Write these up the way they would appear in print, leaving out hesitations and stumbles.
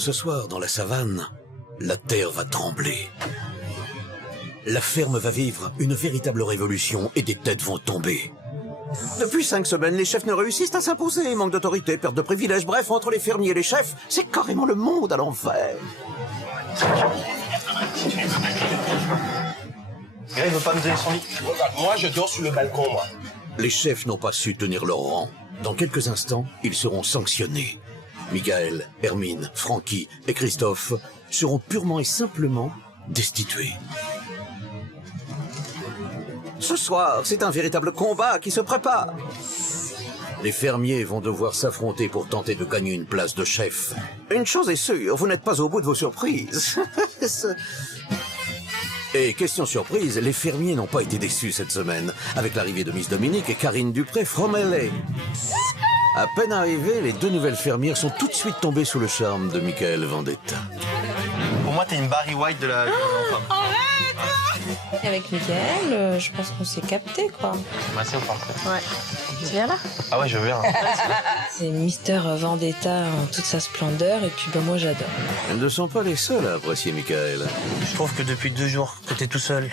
Ce soir, dans la savane, la terre va trembler. La ferme va vivre une véritable révolution et des têtes vont tomber. Depuis 5 semaines, les chefs ne réussissent à s'imposer. Manque d'autorité, perte de privilèges, bref, entre les fermiers et les chefs, c'est carrément le monde à l'envers. Greg veut pas me donner son lit. Moi, je dors sur le balcon, moi. Les chefs n'ont pas su tenir leur rang. Dans quelques instants, ils seront sanctionnés. Michael, Hermine, Frankie et Christophe seront purement et simplement destitués. Ce soir, c'est un véritable combat qui se prépare. Les fermiers vont devoir s'affronter pour tenter de gagner une place de chef. Une chose est sûre, vous n'êtes pas au bout de vos surprises. Et question surprise, les fermiers n'ont pas été déçus cette semaine, avec l'arrivée de Miss Dominique et Karine Dupré from LA. À peine arrivées, les 2 nouvelles fermières sont tout de suite tombées sous le charme de Michael Vendetta. Pour moi, t'es une Barry White de la... Avec Michael, je pense qu'on s'est capté, quoi. Massé ou pas? Ouais. Tu viens là? Ah ouais, je veux bien. C'est Mister Vendetta en toute sa splendeur, et puis moi j'adore. Elles ne sont pas les seules à apprécier Michael. Je trouve que depuis 2 jours que t'es tout seul,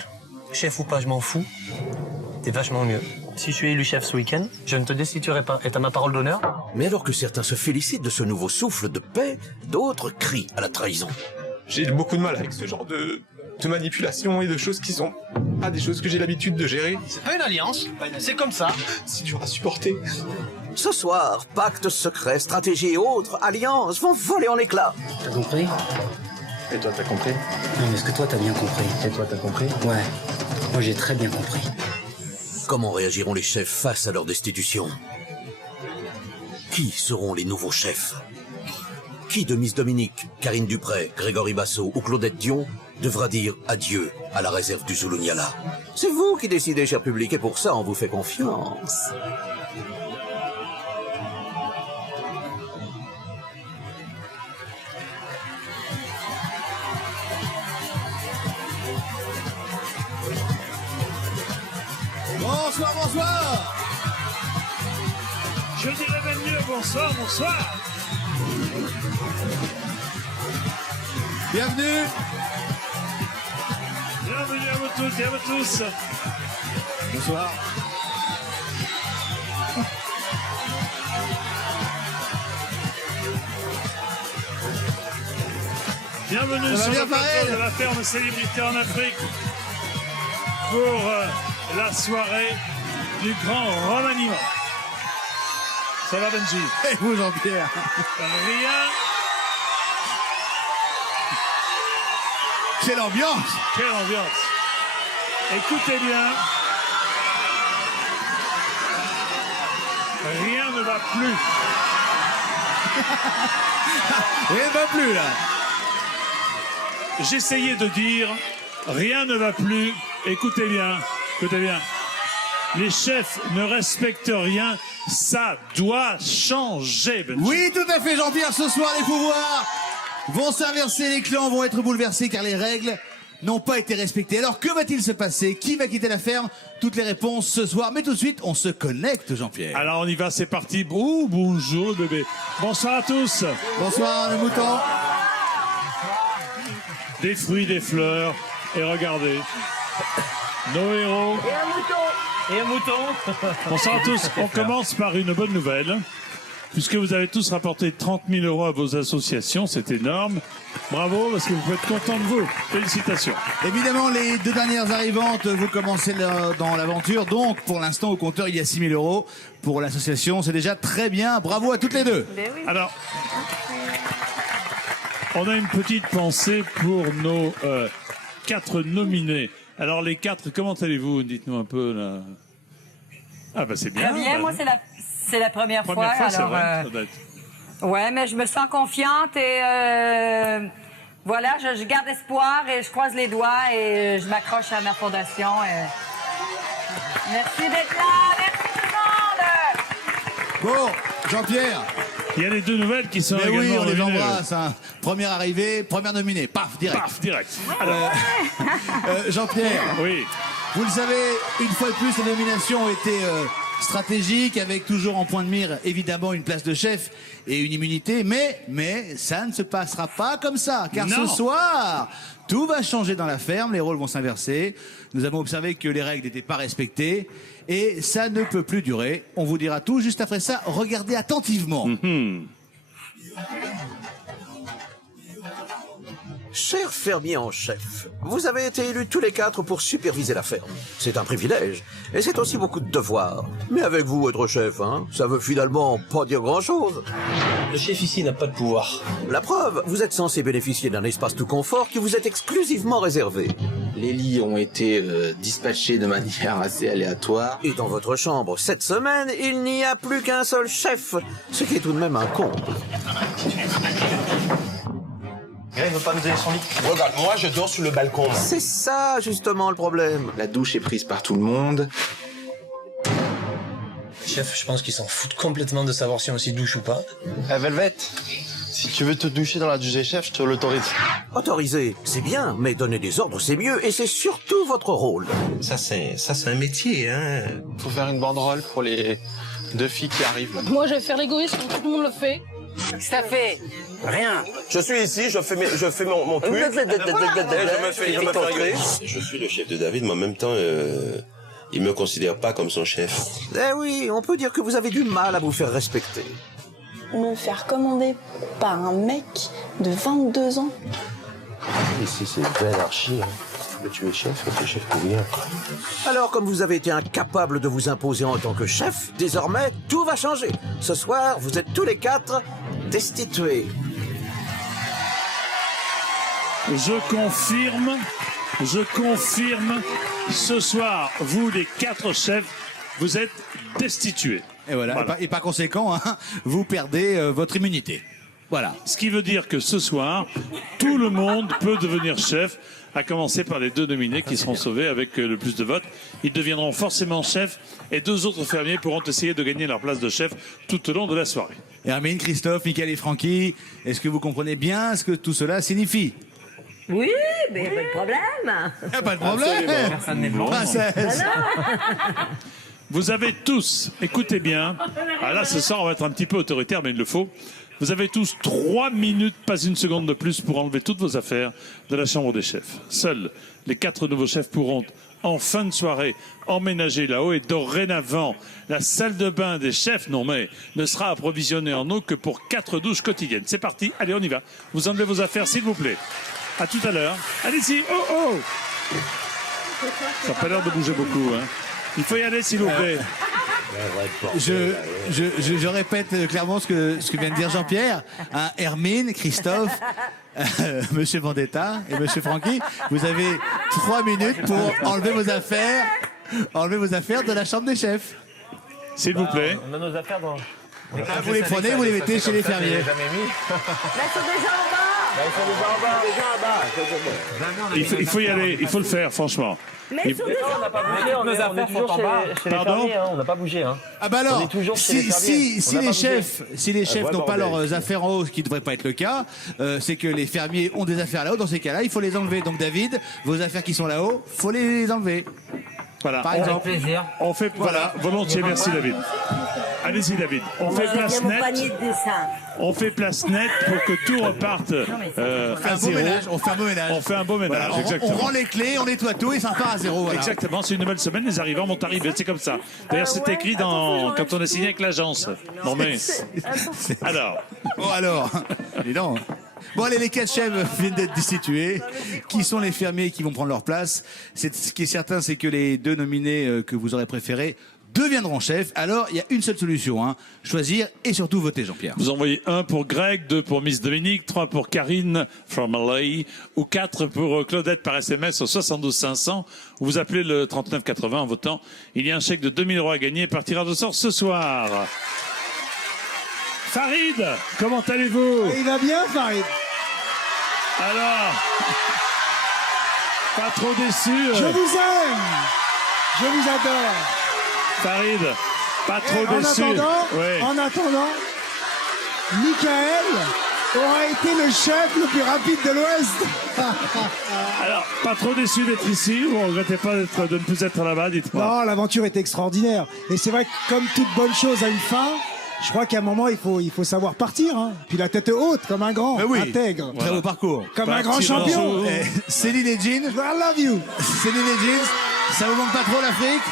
chef ou pas, je m'en fous, t'es vachement mieux. Si je suis élu chef ce week-end, je ne te destituerai pas. Et t'as ma parole d'honneur? Mais alors que certains se félicitent de ce nouveau souffle de paix, d'autres crient à la trahison. J'ai beaucoup de mal avec ce genre de manipulation et de choses qui sont pas des choses que j'ai l'habitude de gérer. C'est pas une alliance, c'est comme ça. C'est dur à supporter. Ce soir, pactes secrets, stratégies et autres alliances vont voler en éclats. T'as compris? Et toi, t'as compris? Non, mais est-ce que toi, t'as bien compris? Et toi, t'as compris? Ouais. Moi, j'ai très bien compris. Comment réagiront les chefs face à leur destitution? Qui seront les nouveaux chefs? Qui de Miss Dominique, Karine Dupré, Grégory Basso ou Claudette Dion devra dire adieu à la réserve du Zulunyala? C'est vous qui décidez, cher public, et pour ça, on vous fait confiance. Bonsoir, bonsoir. Je dirais même mieux bonsoir, bonsoir. Bienvenue. Bienvenue à vous toutes et à vous tous. Bonsoir. Bienvenue sur le plateau de la ferme Célébrité en Afrique pour la soirée du grand remaniement. Ça va, Benji? Et vous, Jean-Pierre? Rien. Quelle ambiance! Quelle ambiance! Écoutez bien. Rien ne va plus. Rien ne va plus, là. J'essayais de dire, rien ne va plus. Écoutez bien, écoutez bien. Les chefs ne respectent rien. Ça doit changer, Benji. Oui, tout à fait, Jean-Pierre. Ce soir, les pouvoirs vont s'inverser, les clans vont être bouleversés car les règles n'ont pas été respectées. Alors, que va-t-il se passer? Qui va quitter la ferme? Toutes les réponses ce soir. Mais tout de suite, on se connecte, Jean-Pierre. Alors, on y va, c'est parti. Oh, bonjour, bébé. Bonsoir à tous. Bonsoir, le mouton. Des fruits, des fleurs. Et regardez. Nos héros. Et un mouton. Et un mouton. Bonsoir à tous. On commence par une bonne nouvelle. Puisque vous avez tous rapporté 30 000 € à vos associations, c'est énorme. Bravo, parce que vous pouvez être contents de vous. Félicitations. Évidemment, les 2 dernières arrivantes, vous commencez dans l'aventure. Donc, pour l'instant, au compteur, il y a 6 000 € pour l'association. C'est déjà très bien. Bravo à toutes les 2. Alors, on a une petite pensée pour nos 4 nominés. Alors, les 4, comment allez-vous? Dites-nous un peu, là. Ah, bah, c'est bien. Très bien, moi, c'est la première fois. Première fois, alors, c'est vrai, ça doit être... Ouais, mais je me sens confiante et voilà, je garde espoir et je croise les doigts et je m'accroche à ma fondation. Merci d'être là, merci tout le monde. Bon, Jean-Pierre. Il y a les 2 nouvelles qui sont Mais également oui, on les nominées. embrasse. Hein. Première arrivée, première nominée. Paf, direct. Paf, direct. Alors, Jean-Pierre. Oui. Vous le savez, une fois de plus, les nominations ont été stratégique avec toujours en point de mire évidemment une place de chef et une immunité, mais ça ne se passera pas comme ça, car Non. ce soir, tout va changer dans la ferme, les rôles vont s'inverser. Nous avons observé que les règles n'étaient pas respectées et ça ne peut plus durer. On vous dira tout juste après ça, regardez attentivement. Cher fermier en chef, vous avez été élus tous les 4 pour superviser la ferme. C'est un privilège, et c'est aussi beaucoup de devoirs. Mais avec vous, être chef, ça veut finalement pas dire grand-chose. Le chef ici n'a pas de pouvoir. La preuve, vous êtes censé bénéficier d'un espace tout confort qui vous est exclusivement réservé. Les lits ont été dispatchés de manière assez aléatoire. Et dans votre chambre, cette semaine, il n'y a plus qu'un seul chef, ce qui est tout de même un comble. Greg veut pas nous donner son lit. Regarde, moi je dors sur le balcon. C'est ça, justement, le problème. La douche est prise par tout le monde. Chef, je pense qu'ils s'en foutent complètement de savoir si on s'y douche ou pas. Velvet, si tu veux te doucher dans la douche des chefs, je te l'autorise. Autoriser, c'est bien, mais donner des ordres, c'est mieux, et c'est surtout votre rôle. Ça c'est un métier, hein. Faut faire une banderole pour les 2 filles qui arrivent. Moi, je vais faire l'égoïste, tout le monde le fait. Qu'est-ce que t'as fait? Rien. Je suis ici, je fais mon truc. Je me fais griller. Je suis le chef de David, mais en même temps, il me considère pas comme son chef. Eh oui, on peut dire que vous avez du mal à vous faire respecter. Me faire commander par un mec de 22 ans. Ici, c'est une belle anarchie. Mais tu es chef pour rien. Alors, comme vous avez été incapable de vous imposer en tant que chef, désormais, tout va changer. Ce soir, vous êtes tous les 4 destitués. Je confirme, ce soir, vous les 4 chefs, vous êtes destitués. Et voilà. Et par conséquent, vous perdez votre immunité. Voilà. Ce qui veut dire que ce soir, tout le monde peut devenir chef, à commencer par les 2 nominés qui seront sauvés avec le plus de votes. Ils deviendront forcément chefs et 2 autres fermiers pourront essayer de gagner leur place de chef tout au long de la soirée. Hermine, Christophe, Mickaël et Francky, est-ce que vous comprenez bien ce que tout cela signifie? Oui, mais pas de problème. Pas de problème. Personne n'est blanc. Princesse. Vous avez tous, écoutez bien, là ce soir on va être un petit peu autoritaire mais il le faut. Vous avez tous 3 minutes, pas une seconde de plus, pour enlever toutes vos affaires de la chambre des chefs. Seuls les 4 nouveaux chefs pourront, en fin de soirée, emménager là-haut. Et dorénavant, la salle de bain des chefs, ne sera approvisionnée en eau que pour 4 douches quotidiennes. C'est parti, allez, on y va. Vous enlevez vos affaires, s'il vous plaît. À tout à l'heure. Allez-y, oh. Ça n'a pas l'air de bouger beaucoup, Il faut y aller, s'il vous plaît. Je répète clairement ce que vient de dire Jean-Pierre. Hermine, Christophe, Monsieur Vendetta et Monsieur Francky, vous avez 3 minutes pour enlever vos affaires de la chambre des chefs. S'il vous plaît. On a nos affaires dans... Vous les prenez, vous les mettez chez les fermiers. Mais ils sont déjà en bas. Il faut y aller, il faut le faire, franchement. Mais ils sont déjà en bas. Nos affaires sont en bas. Chez les fermiers, on n'a pas bougé. Ah bah alors, si les chefs n'ont pas bordel. leurs affaires en haut, ce qui ne devrait pas être le cas, c'est que les fermiers ont des affaires là-haut. Dans ces cas-là, il faut les enlever. Donc David, vos affaires qui sont là-haut, faut les enlever. Voilà. Par exemple. plaisir. On fait, voilà, volontiers, merci David. Allez-y David, on fait place mon panier nette. de dessin. On fait place nette pour que tout reparte à zéro. On fait un beau ménage. On fait un beau ménage, Voilà, exactement. on rend les clés, on nettoie tout et ça repart à zéro. Voilà. Exactement, c'est une nouvelle semaine, les arrivants vont arriver, c'est comme ça. D'ailleurs, c'est écrit quand on a signé avec l'agence. Non mais, alors, Bon alors, dis donc. Bon allez, les 4 chefs viennent d'être destitués. Qui sont les fermiers qui vont prendre leur place? Ce qui est certain, c'est que les 2 nominés que vous aurez préférés deviendront chefs. Alors, il y a une seule solution, choisir et surtout voter, Jean-Pierre. vous envoyez 1 pour Greg, 2 pour Miss Dominique, 3 pour Karine from LA, ou 4 pour Claudette par SMS au 72 500. Vous appelez le 39 80 en votant. Il y a un chèque de 2000 € à gagner par tirage au sort ce soir. Farid, comment allez-vous? Il va bien, Farid. Alors, pas trop déçu. vous aime. Je vous adore. Farid, pas trop déçu. En attendant, Mickaël aurait été le chef le plus rapide de l'Ouest. Alors, pas trop déçu d'être ici, vous ne regrettez pas de ne plus être là-bas, dites-moi. Non, l'aventure est extraordinaire. Et c'est vrai que comme toute bonne chose a une fin, je crois qu'à un moment, il faut savoir partir. Hein. Puis la tête haute, comme un grand, intègre. Très beau parcours. Comme un grand champion. Céline et Jean. I love you. Céline et Jean, ça vous manque pas trop l'Afrique?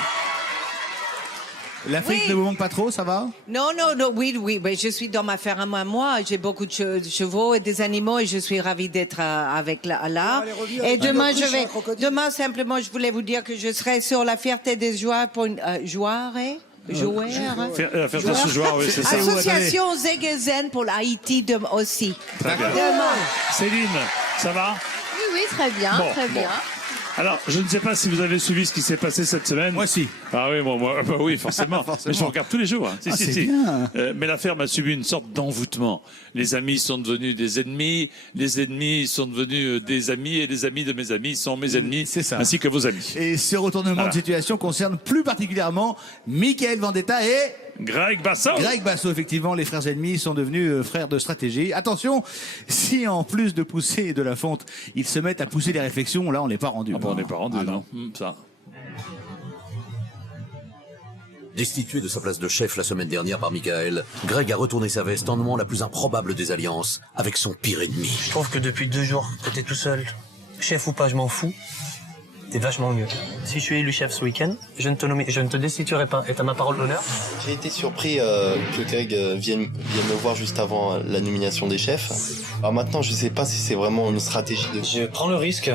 L'Afrique ne vous manque pas trop, ça va? Non, oui, mais je suis dans ma ferme à moi. J'ai beaucoup de chevaux et des animaux et je suis ravie d'être avec là. Et demain, simplement, je voulais vous dire que je serai sur la fierté des joueurs pour une joueur. Oui, c'est ça. Association Zegezen pour l'Haïti aussi. Très bien. Demain. Céline, ça va? Oui, très bien, très bien. Alors, je ne sais pas si vous avez suivi ce qui s'est passé cette semaine. Moi, si. Ah oui, moi, bah oui, forcément. Mais je regarde tous les jours. Hein. Si. Bien. Mais la ferme a subi une sorte d'envoûtement. Les amis sont devenus des ennemis, les ennemis sont devenus des amis, et les amis de mes amis sont mes ennemis, c'est ça. Ainsi que vos amis. Et ce retournement de situation concerne plus particulièrement Michael Vendetta et... Greg Basso. Greg Basso, effectivement, les frères ennemis sont devenus frères de stratégie. Attention, si en plus de pousser de la fonte, ils se mettent à pousser les réflexions, là on n'est pas rendu. On n'est pas rendu, non. Ça. Destitué de sa place de chef la semaine dernière par Michael, Greg a retourné sa veste en nommant la plus improbable des alliances avec son pire ennemi. Je trouve que depuis 2 jours que t'es tout seul, chef ou pas, je m'en fous. T'es vachement mieux. Si je suis élu chef ce week-end, je ne te destituerai pas. Et t'as ma parole d'honneur? J'ai été surpris que Greg vienne me voir juste avant la nomination des chefs. Alors maintenant, je sais pas si c'est vraiment une stratégie de... Je prends le risque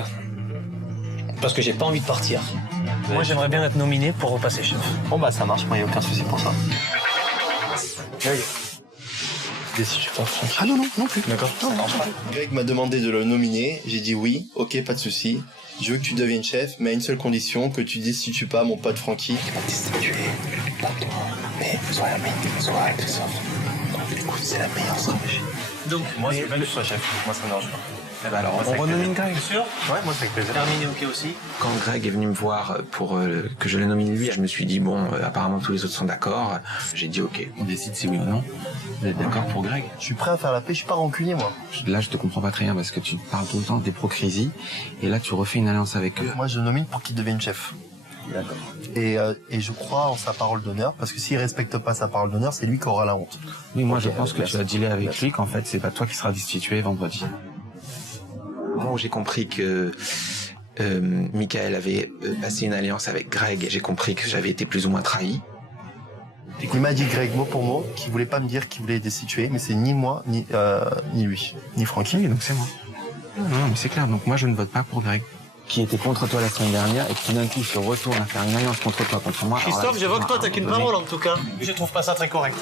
parce que j'ai pas envie de partir. Moi, j'aimerais bien être nominé pour repasser chef. Bon bah ça marche, moi y a aucun souci pour ça. Ah non plus. D'accord. Greg m'a demandé de le nominer, j'ai dit oui, ok, pas de souci. Je veux que tu deviennes chef, mais à une seule condition, que tu destitues pas mon pote Francky. Tu vas destituer, pas toi, mais soit Hermine, soit Christophe. Écoute, c'est la meilleure stratégie. Donc, moi, c'est bien que tu sois chef. Moi, ça me dérange pas. Eh ben alors, on renomine Greg, sûr? Ouais, moi c'est avec plaisir. Hermine est ok aussi. Quand Greg est venu me voir pour que je le nomine lui, je me suis dit bon, apparemment tous les autres sont d'accord. J'ai dit ok, on décide si oui ou non. Vous êtes d'accord pour Greg? Je suis prêt à faire la paix, je suis pas rancunier moi. Là je te comprends pas très bien parce que tu parles tout le temps d'hypocrisie et là tu refais une alliance avec eux. Moi je nomine pour qu'il devienne chef. D'accord. Et je crois en sa parole d'honneur, parce que s'il respecte pas sa parole d'honneur, c'est lui qui aura la honte. Oui, moi je pense que tu as dealé avec lui, qu'en fait c'est pas toi qui seras destitué vendredi. Moi j'ai compris que Michael avait passé une alliance avec Greg, j'ai compris que j'avais été plus ou moins trahi. Il m'a dit Greg mot pour mot qu'il voulait pas me dire qu'il voulait destituer, mais c'est ni moi ni lui, ni Francky. Oui, donc c'est moi. Non, mais c'est clair, donc moi je ne vote pas pour Greg, qui était contre toi la semaine dernière et qui d'un coup se retourne à faire une alliance contre toi, contre moi. Christophe, j'évoque toi, t'as qu'une parole en tout cas. Je trouve pas ça très correct.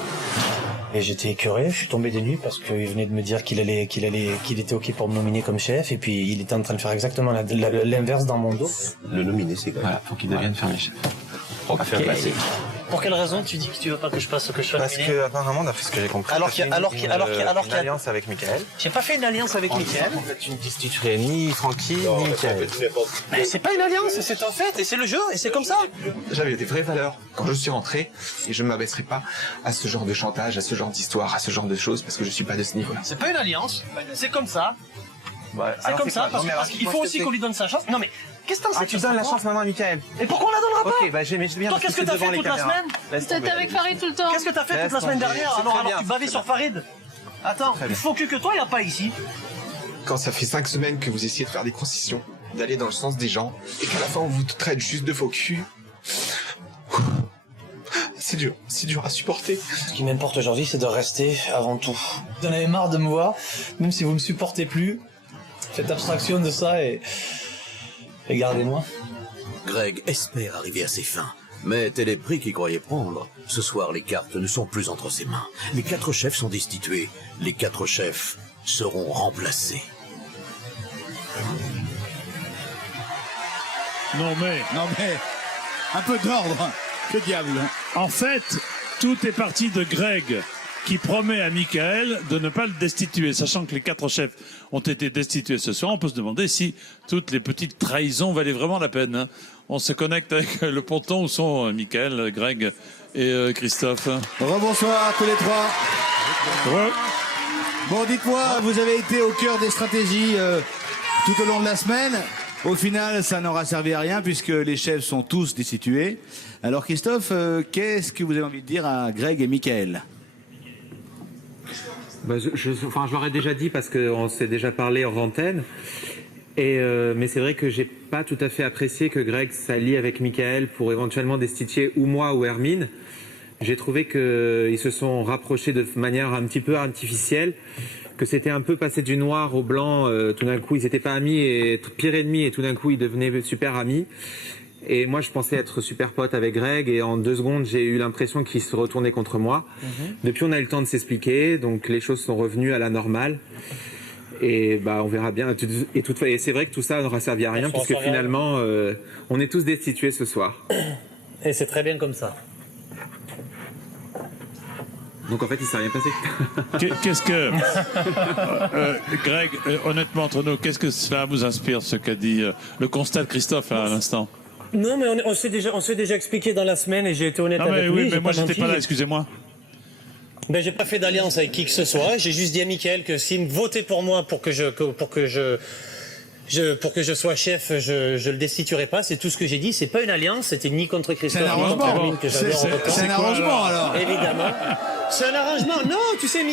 Et j'étais écœuré, je suis tombé des nues parce qu'il venait de me dire qu'il était ok pour me nominer comme chef, et puis il était en train de faire exactement l'inverse dans mon dos. Le nominer, c'est grave. Voilà, faut qu'il devienne fermier chef. Ok. Pour quelle raison tu dis que tu veux pas que je passe, que je sois Parce nominé? que apparemment, d'après ce que j'ai compris, Alors qu'il y a une alliance avec Michael. J'ai pas fait une alliance avec Michael. En fait, tu ne destituerais ni Francky ni Michael. Mais c'est pas une alliance, c'est un fait, et c'est le jeu, et c'est comme ça. J'avais des vraies valeurs quand je suis rentré et je ne m'abaisserai pas à ce genre de chantage, à ce genre d'histoire, à ce genre de choses parce que je suis pas de ce niveau-là. C'est pas une alliance, c'est comme ça. Ouais, c'est comme ça, parce qu'il faut aussi qu'on lui donne sa chance. Non mais, qu'est-ce que t'en sais? Tu donnes la chance maintenant à Michael. Et pourquoi on la donnera pas? Ok, bah j'ai bien. Toi, qu'est-ce que t'as fait toute la semaine? T'étais avec Farid tout le temps. Qu'est-ce que t'as fait toute la semaine dernière alors tu bavais sur Farid? Attends, il faut que toi, il n'y a pas ici. Quand ça fait 5 semaines que vous essayez de faire des concessions, d'aller dans le sens des gens, et qu'à la fin on vous traite juste de faux cul, c'est dur à supporter. Ce qui m'importe aujourd'hui, c'est de rester avant tout. Vous en avez marre de me voir, même si vous me supportez plus. Faites abstraction de ça et gardez-moi. Greg espère arriver à ses fins. Mais tel est le prix qu'il croyait prendre. Ce soir, les cartes ne sont plus entre ses mains. Les 4 chefs sont destitués. Les 4 chefs seront remplacés. Non mais, un peu d'ordre. Que diable. En fait, tout est parti de Greg, qui promet à Michael de ne pas le destituer. Sachant que les 4 chefs ont été destitués ce soir, on peut se demander si toutes les petites trahisons valaient vraiment la peine. Hein. On se connecte avec le ponton où sont Michael, Greg et Christophe. Rebonsoir tous les 3. Bon, dites-moi, vous avez été au cœur des stratégies tout au long de la semaine. Au final, ça n'aura servi à rien puisque les chefs sont tous destitués. Alors Christophe, qu'est-ce que vous avez envie de dire à Greg et Michael? Je leur ai déjà dit parce qu'on s'est déjà parlé en antenne. Mais c'est vrai que j'ai pas tout à fait apprécié que Greg s'allie avec Michael pour éventuellement destituer ou moi ou Hermine. J'ai trouvé qu'ils se sont rapprochés de manière un petit peu artificielle, que c'était un peu passé du noir au blanc. Tout d'un coup, ils n'étaient pas amis et pire ennemis, et tout d'un coup, ils devenaient super amis. Et moi, je pensais être super pote avec Greg, et en 2 secondes, j'ai eu l'impression qu'il se retournait contre moi. Depuis, on a eu le temps de s'expliquer, donc les choses sont revenues à la normale. Et on verra bien. Et c'est vrai que tout ça n'aura servi à rien, puisque finalement, on est tous destitués ce soir. Et c'est très bien comme ça. Donc en fait, il ne s'est rien passé. Qu'est-ce que... Greg, honnêtement, entre nous, qu'est-ce que cela vous inspire, ce qu'a dit le constat de Christophe à l'instant? Non, mais on s'est déjà expliqué dans la semaine et j'ai été honnête avec lui. Oui, mais moi, j'étais pas là, excusez-moi. Ben, j'ai pas fait d'alliance avec qui que ce soit. J'ai juste dit à Michael que s'il me votait pour moi pour que je sois chef, je le destituerai pas. C'est tout ce que j'ai dit. C'est pas une alliance. C'était ni contre Christophe, ni contre Hermine, que j'adore autant. C'est un arrangement, alors. Évidemment. C'est un arrangement. Non, tu sais,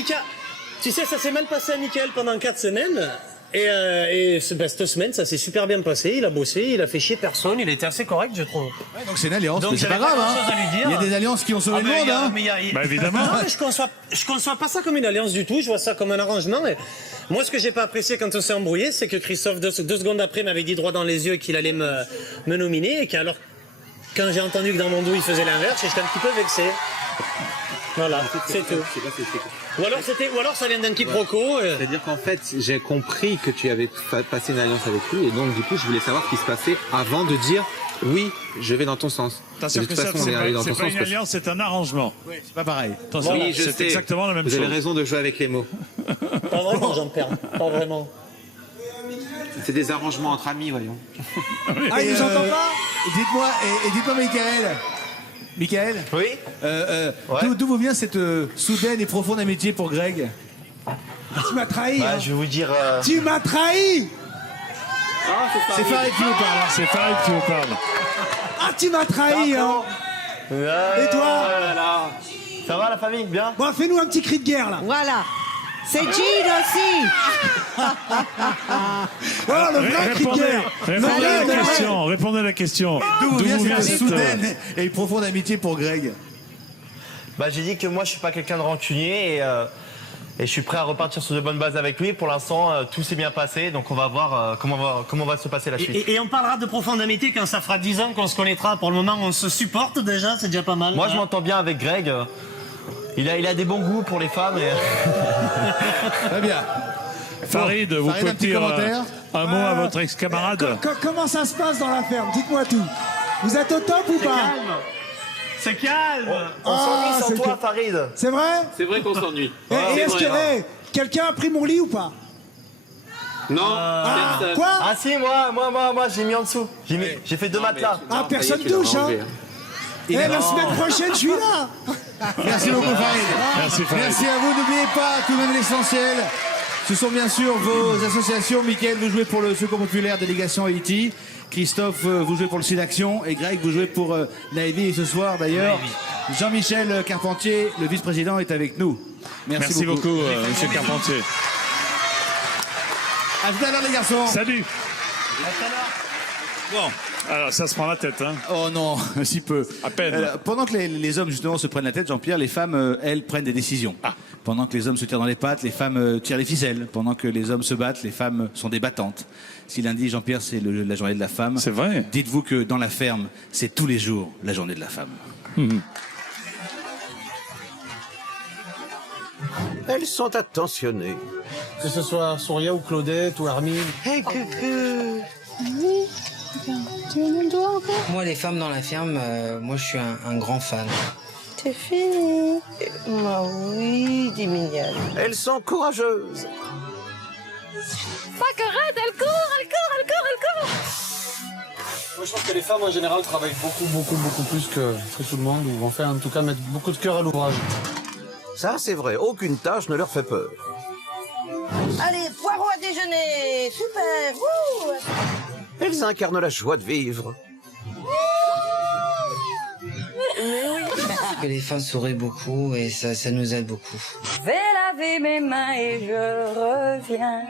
ça s'est mal passé à Michael pendant 4 semaines. Et cette semaine, ça s'est super bien passé. Il a bossé, il a fait chier personne. Il était assez correct, je trouve. Ouais, donc c'est une alliance, mais c'est pas grave. Il y a des alliances qui ont sauvé le monde. Évidemment. Non, mais je conçois pas ça comme une alliance du tout. Je vois ça comme un arrangement. Et moi, ce que j'ai pas apprécié quand on s'est embrouillé, c'est que Christophe, 2 secondes après, m'avait dit droit dans les yeux qu'il allait me nominer. Et qu'alors, quand j'ai entendu que dans mon dos, il faisait l'inverse, j'étais un petit peu vexé. Voilà, c'est tout. Ou alors ça vient d'un quiproquo. C'est-à-dire qu'en fait, j'ai compris que tu avais passé une alliance avec lui, et donc du coup, je voulais savoir ce qui se passait avant de dire oui, je vais dans ton sens. Attention, de toute façon, c'est on est dans pas ton sens. une alliance, c'est un arrangement. Oui, c'est pas pareil. Attention, Oui, c'est exactement la même chose. Vous avez raison de jouer avec les mots. Pas vraiment, Jean-Pierre. Pas vraiment. C'est des arrangements entre amis, voyons. Ah, il nous entend pas? Dites-moi, dites-moi, Michael. Oui. D'où vous vient cette soudaine et profonde amitié pour Greg? Tu m'as trahi. Bah, je vais vous dire. Tu m'as trahi. C'est Farid qui vous parle. C'est Farid qui vous parle. Ah, tu m'as trahi. Hein. Et toi? Ça va la famille? Bien? Bon, fais-nous un petit cri de guerre là. Voilà. C'est Gilles aussi. Oh, le vrai cri de guerre. Répondez à la question. D'où vous vient cette soudaine et profonde amitié pour Greg? Bah, j'ai dit que moi je suis pas quelqu'un de rancunier et je suis prêt à repartir sur de bonnes bases avec lui. Pour l'instant, tout s'est bien passé, donc on va voir comment va se passer la suite. Et on parlera de profonde amitié quand ça fera 10 ans qu'on se connaîtra. Pour le moment, on se supporte déjà, c'est déjà pas mal. Moi, je m'entends bien avec Greg. Il a des bons goûts pour les femmes. Très bien. Farid, vous pouvez dire un mot à votre ex-camarade? Comment ça se passe dans la ferme? Dites-moi tout. Vous êtes au top ou pas? C'est calme. On s'ennuie sans toi, Farid. C'est vrai? C'est vrai qu'on s'ennuie. Et est-ce que quelqu'un a pris mon lit ou pas? Non. Quoi? Ah si, moi, j'ai mis en dessous. J'ai fait 2 matelas. Ah, personne touche, hein? La semaine prochaine, je suis là. Merci beaucoup, Farid. Merci à vous. N'oubliez pas tout de même l'essentiel. Ce sont bien sûr vos associations. Michael, vous jouez pour le Secours Populaire, délégation Haïti. Christophe, vous jouez pour le SIDAction. Et Greg, vous jouez pour Navy. Et ce soir, d'ailleurs, Jean-Michel Carpentier, le vice-président, est avec nous. Merci beaucoup, monsieur Carpentier. À tout à l'heure, les garçons. Salut. Bon. Alors, ça se prend la tête, hein? Oh non, si peu. À peine. Pendant que les hommes, justement, se prennent la tête, Jean-Pierre, les femmes, elles, prennent des décisions. Pendant que les hommes se tirent dans les pattes, les femmes tirent les ficelles. Pendant que les hommes se battent, les femmes sont des battantes. Si lundi, Jean-Pierre, c'est la journée de la femme. C'est vrai. Dites-vous que dans la ferme, c'est tous les jours la journée de la femme. Elles sont attentionnées. Que ce soit Souria ou Claudette ou Hermine. Hey, Cucu. Oui. Tu veux mon doigt encore? Moi, les femmes dans la ferme, moi, je suis un grand fan. C'est fini. Bah oui, dis mignonne. Elles sont courageuses. Pas arrête, elle court. Moi, je pense que les femmes, en général, travaillent beaucoup plus que tout le monde. Ou vont faire, en tout cas, mettre beaucoup de cœur à l'ouvrage. Ça, c'est vrai. Aucune tâche ne leur fait peur. Allez, poireaux à déjeuner. Super. Wouh. Elles incarnent la joie de vivre. Que les femmes sourient beaucoup et ça nous aide beaucoup. Je vais laver mes mains et je reviens.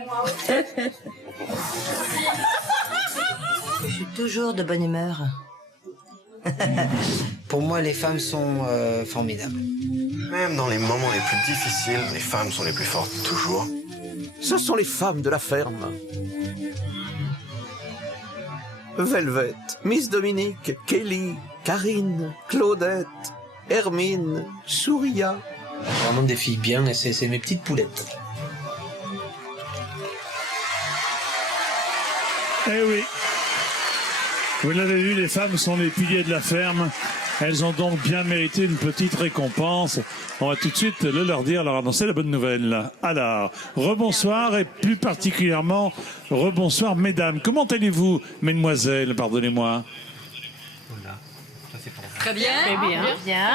Je suis toujours de bonne humeur. Pour moi, les femmes sont formidables. Même dans les moments les plus difficiles, les femmes sont les plus fortes, toujours. Ce sont les femmes de la ferme. Velvet, Miss Dominique, Kelly, Karine, Claudette, Hermine, Souria. Vraiment des filles bien, et c'est mes petites poulettes. Eh oui. Vous l'avez vu, les femmes sont les piliers de la ferme. Elles ont donc bien mérité une petite récompense. On va tout de suite le leur dire, leur annoncer la bonne nouvelle. Alors, rebonsoir et plus particulièrement, rebonsoir mesdames. Comment allez-vous, mesdemoiselles, pardonnez-moi? Très bien. Très bien. Bien.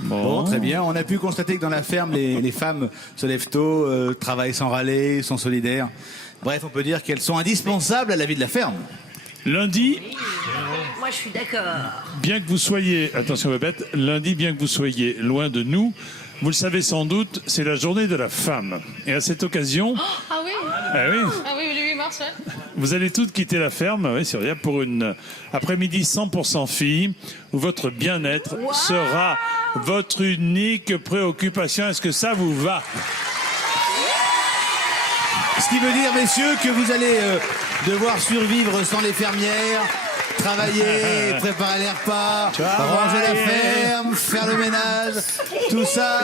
Bon, très bien. On a pu constater que dans la ferme, les femmes se lèvent tôt, travaillent sans râler, sont solidaires. Bref, on peut dire qu'elles sont indispensables à la vie de la ferme. Lundi, Moi, je suis d'accord. bien que vous soyez, attention Babette, lundi, bien que vous soyez loin de nous, vous le savez sans doute, c'est la journée de la femme. Et à cette occasion, Ah oui. ah oui, Ah oui, le 8 mars, ouais. vous allez toutes quitter la ferme, oui, c'est vrai, pour une après-midi 100% filles, où votre bien-être sera votre unique préoccupation. Est-ce que ça vous va? Ce qui veut dire, messieurs, que vous allez devoir survivre sans les fermières, travailler, préparer les repas, ranger la ferme, faire le ménage. Tout ça,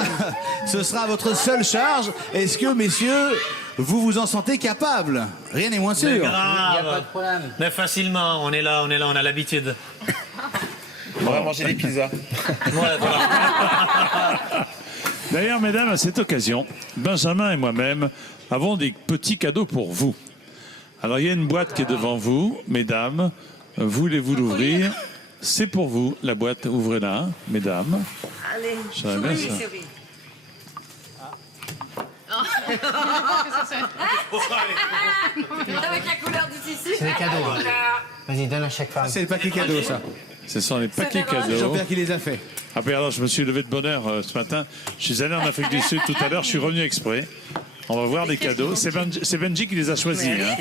ce sera votre seule charge. Est-ce que, messieurs, vous vous en sentez capable? Rien n'est moins sûr. Il n'y a pas de problème. Mais facilement, on est là, on a l'habitude. On va manger des pizzas. Ouais, voilà. D'ailleurs, mesdames, à cette occasion, Benjamin et moi-même avons des petits cadeaux pour vous. Alors, il y a une boîte qui est devant vous, mesdames. Voulez-vous l'ouvrir? C'est pour vous, la boîte. Ouvrez-la, mesdames. Allez, J'aimerais bien ça. souris. Avec la couleur du tissu. C'est les cadeaux. Hein. Vas-y, donne à chaque femme. C'est le paquet cadeau, ça. Ce sont les paquets C'est cadeaux. Jean-Pierre qui les a fait. Ah ben alors, je me suis levé de bonne heure ce matin. Je suis allé en Afrique du Sud tout à l'heure. Je suis revenu exprès. On va voir les cadeaux. C'est Benji qui les a choisis. Hein.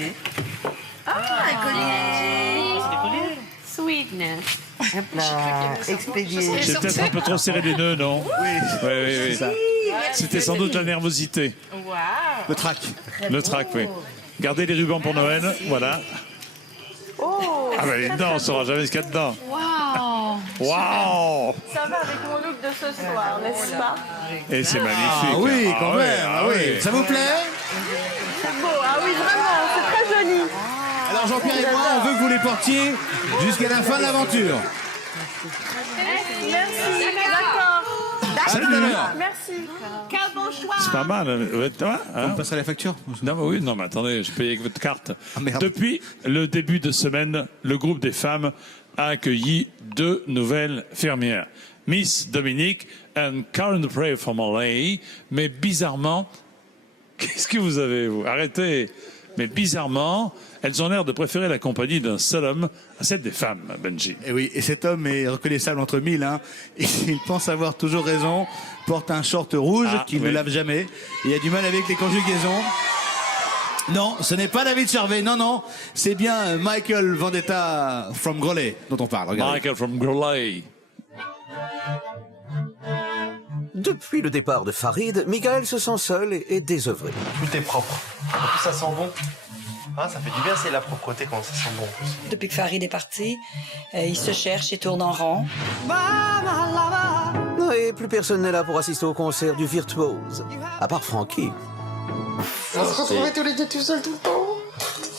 Ah, un collier. Sweetness. Hop là, expédié. J'ai peut-être un peu trop serré les nœuds, non? Oui. C'était sans doute la nervosité. Wow. Le trac. Le trac, oui. Gardez les rubans pour Noël. Voilà. Oh, Ah ben les dedans, on ne saura jamais ce qu'il y a dedans. Wow. Waouh! Ça va avec mon look de ce soir, n'est-ce pas? Et c'est magnifique. Ah oui, quand ouais, même. Ah oui. Ça vous plaît? C'est beau, ah oui, vraiment, c'est très joli. Alors Jean-Pierre et moi, on veut que vous les portiez jusqu'à la fin de l'aventure. Merci, d'accord. À tout à l'heure. Merci. Quel bon choix. C'est pas mal. On passera la facture. Non, mais oui, non, mais attendez, je paye avec votre carte. Ah, merde. Depuis le début de semaine, le groupe des femmes a accueilli 2 nouvelles fermières. Miss Dominique et Karen Dupré from LA. Mais bizarrement, qu'est-ce que vous avez, vous? Arrêtez. Mais bizarrement, elles ont l'air de préférer la compagnie d'un seul homme à celle des femmes, Benji. Et oui, et cet homme est reconnaissable entre mille. Hein. Il pense avoir toujours raison, porte un short rouge qu'il ne lave jamais. Il a du mal avec les conjugaisons. Non, ce n'est pas David Charvet, non, c'est bien Michael Vendetta from Grollet dont on parle. Regardez. Michael from Grollet. Depuis le départ de Farid, Michael se sent seul et désœuvré. Tout est propre. En plus, ça sent bon. Ah, ça fait du bien, c'est la propreté quand ça sent bon. Depuis que Farid est parti, il se cherche et tourne en rond. Et plus personne n'est là pour assister au concert du virtuose, à part Frankie. On se retrouvait tous les deux tout seuls tout le temps.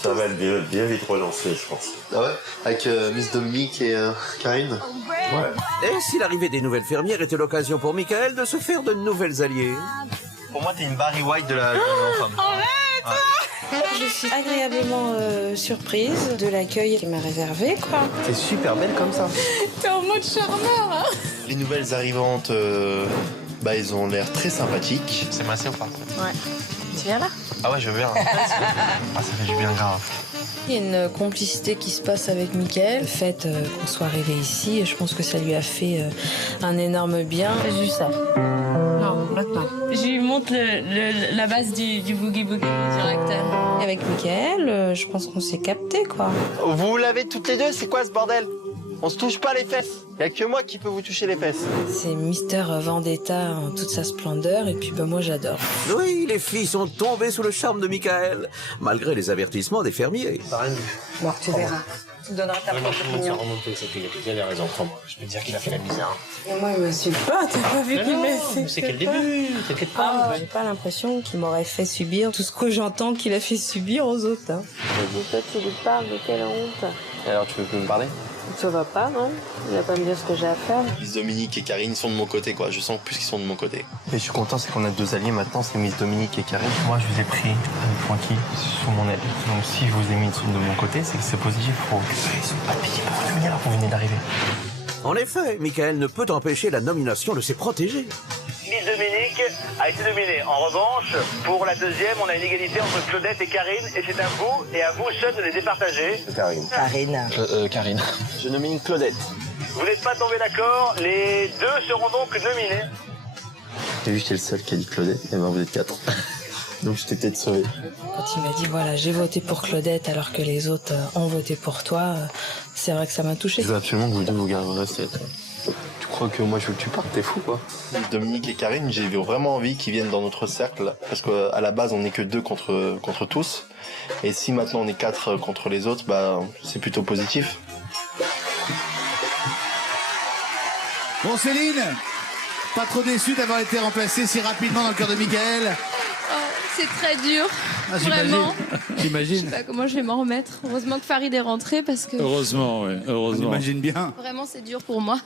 Ça va être bien vite relancé, je pense. Ah ouais? Avec Miss Dominique et Karine? Ouais. Et si l'arrivée des nouvelles fermières était l'occasion pour Michael de se faire de nouvelles alliées? Pour moi, t'es une Barry White de la femme. Je suis agréablement surprise de l'accueil qui m'a réservé, quoi. T'es super belle comme ça. T'es en mode charmeur, hein. Les nouvelles arrivantes, ils ont l'air très sympathiques. C'est massé ou pas? Ouais. Tu viens là? Ah ouais, je veux bien. Ah, ça fait du bien grave. Il y a une complicité qui se passe avec Mickaël. Le fait qu'on soit arrivé ici, je pense que ça lui a fait un énorme bien. Juste ça. Non, maintenant. Je lui montre la base du boogie-boogie direct. Et avec Mickaël, je pense qu'on s'est capté, quoi. Vous l'avez toutes les deux, c'est quoi ce bordel? On se touche pas les fesses. Y a que moi qui peux vous toucher les fesses. C'est Mister Vendetta en toute sa splendeur, et puis moi j'adore. Oui, les filles sont tombées sous le charme de Michael, malgré les avertissements des fermiers. Bon, tu verras. Tu donneras ta propre opinion. Il a raison, crois-moi. Je peux dire qu'il a fait la misère. Et moi, il m'insulte pas, t'as pas vu qu'il m'a C'est qu'elle début, t'inquiète pas. J'ai pas l'impression qu'il m'aurait fait subir tout ce que j'entends qu'il a fait subir aux autres. Hein. Toi, tu lui parles, mais quelle honte. Et alors, tu veux plus me parler? Ça va pas, non? Il va pas me dire ce que j'ai à faire. Miss Dominique et Karine sont de mon côté, quoi. Je sens plus qu'ils sont de mon côté. Et je suis content, c'est qu'on a deux alliés maintenant, c'est Miss Dominique et Karine. Moi, je vous ai pris avec Francky sous mon aile. Donc, si je vous ai mis de mon côté, c'est que c'est positif. Faut récupérer son papier pour terminer alors que vous venez d'arriver. En effet, Michael ne peut empêcher la nomination de ses protégés. Miss Dominique a été nominée. En revanche, pour la deuxième, on a une égalité entre Claudette et Karine, et c'est à vous et à vous seuls de les départager. Karine. Karine. Je nomine Claudette. Vous n'êtes pas tombés d'accord, les deux seront donc nominés. T'as vu, j'étais le seul qui a dit Claudette, et ben vous êtes 4. Donc je t'ai peut-être sauvé. Quand il m'a dit, voilà, j'ai voté pour Claudette alors que les autres ont voté pour toi, c'est vrai que ça m'a touché. Je veux absolument que vous deux vous restez. Tu crois que moi je veux que tu partes? T'es fou, quoi. Dominique et Karine, j'ai vraiment envie qu'ils viennent dans notre cercle, parce qu'à la base, on n'est que 2 contre tous. Et si maintenant on est 4 contre les autres, bah, c'est plutôt positif. Bon, Céline, pas trop déçue d'avoir été remplacée si rapidement dans le cœur de Michael. C'est très dur. Ah, Vraiment. J'imagine. Je sais pas comment je vais m'en remettre. Heureusement que Farid est rentré parce que. Heureusement, oui, heureusement. J'imagine bien. Vraiment, c'est dur pour moi.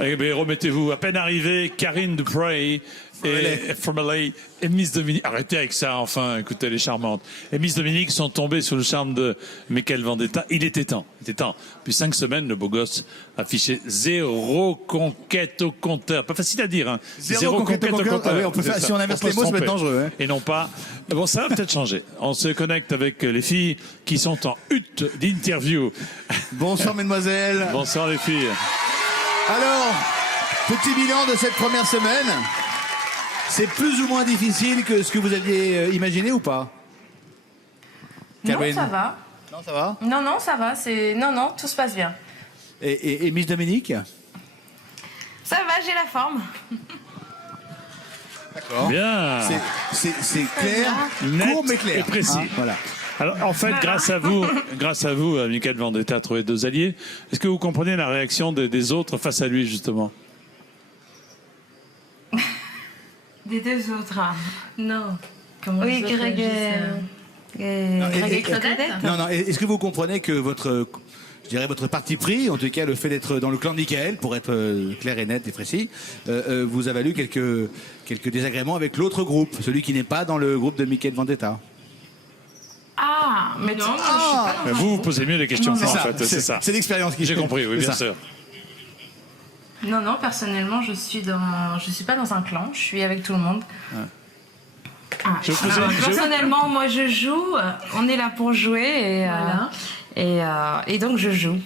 Eh bien, remettez-vous. À peine arrivé, Karine Duprey et Formerly et Miss Dominique. Arrêtez avec ça, enfin, écoutez, elle est charmante. Et Miss Dominique sont tombées sous le charme de Michael Vendetta. Il était temps. Depuis 5 semaines, le beau gosse affichait 0 conquête au compteur. Pas facile à dire, hein. 0 conquête au compteur. Ah oui, si on inverse les mots, ça peut être dangereux. Hein. Et non pas. Bon, ça va peut-être changer. On se connecte avec les filles qui sont en hutte d'interview. Bonsoir, mesdemoiselles. Bonsoir, les filles. Alors, petit bilan de cette première semaine. C'est plus ou moins difficile que ce que vous aviez imaginé ou pas? Non, ça va. Non, ça va? Non, ça va. Non, tout se passe bien. Et Miss Dominique? Ça va, j'ai la forme. D'accord. Bien. C'est clair, net, court mais clair. et précis. Hein, voilà. Alors, en fait, grâce à vous, Michael Vendetta a trouvé 2 alliés. Est-ce que vous comprenez la réaction des autres face à lui, justement? Des deux autres, non. Comment Oui, Greg et Claudette. Non, est-ce que vous comprenez que votre parti pris, en tout cas le fait d'être dans le clan de Michael, pour être clair et net et précis, vous a valu quelques désagréments avec l'autre groupe, celui qui n'est pas dans le groupe de Michael Vendetta? Ah, mais non, je suis pas dans Vous posez mieux les questions, Non, en fait, c'est ça. C'est l'expérience qui J'ai compris, oui, bien sûr. Non, personnellement, je suis pas dans un clan, je suis avec tout le monde. Personnellement, moi, je joue, on est là pour jouer et donc je joue.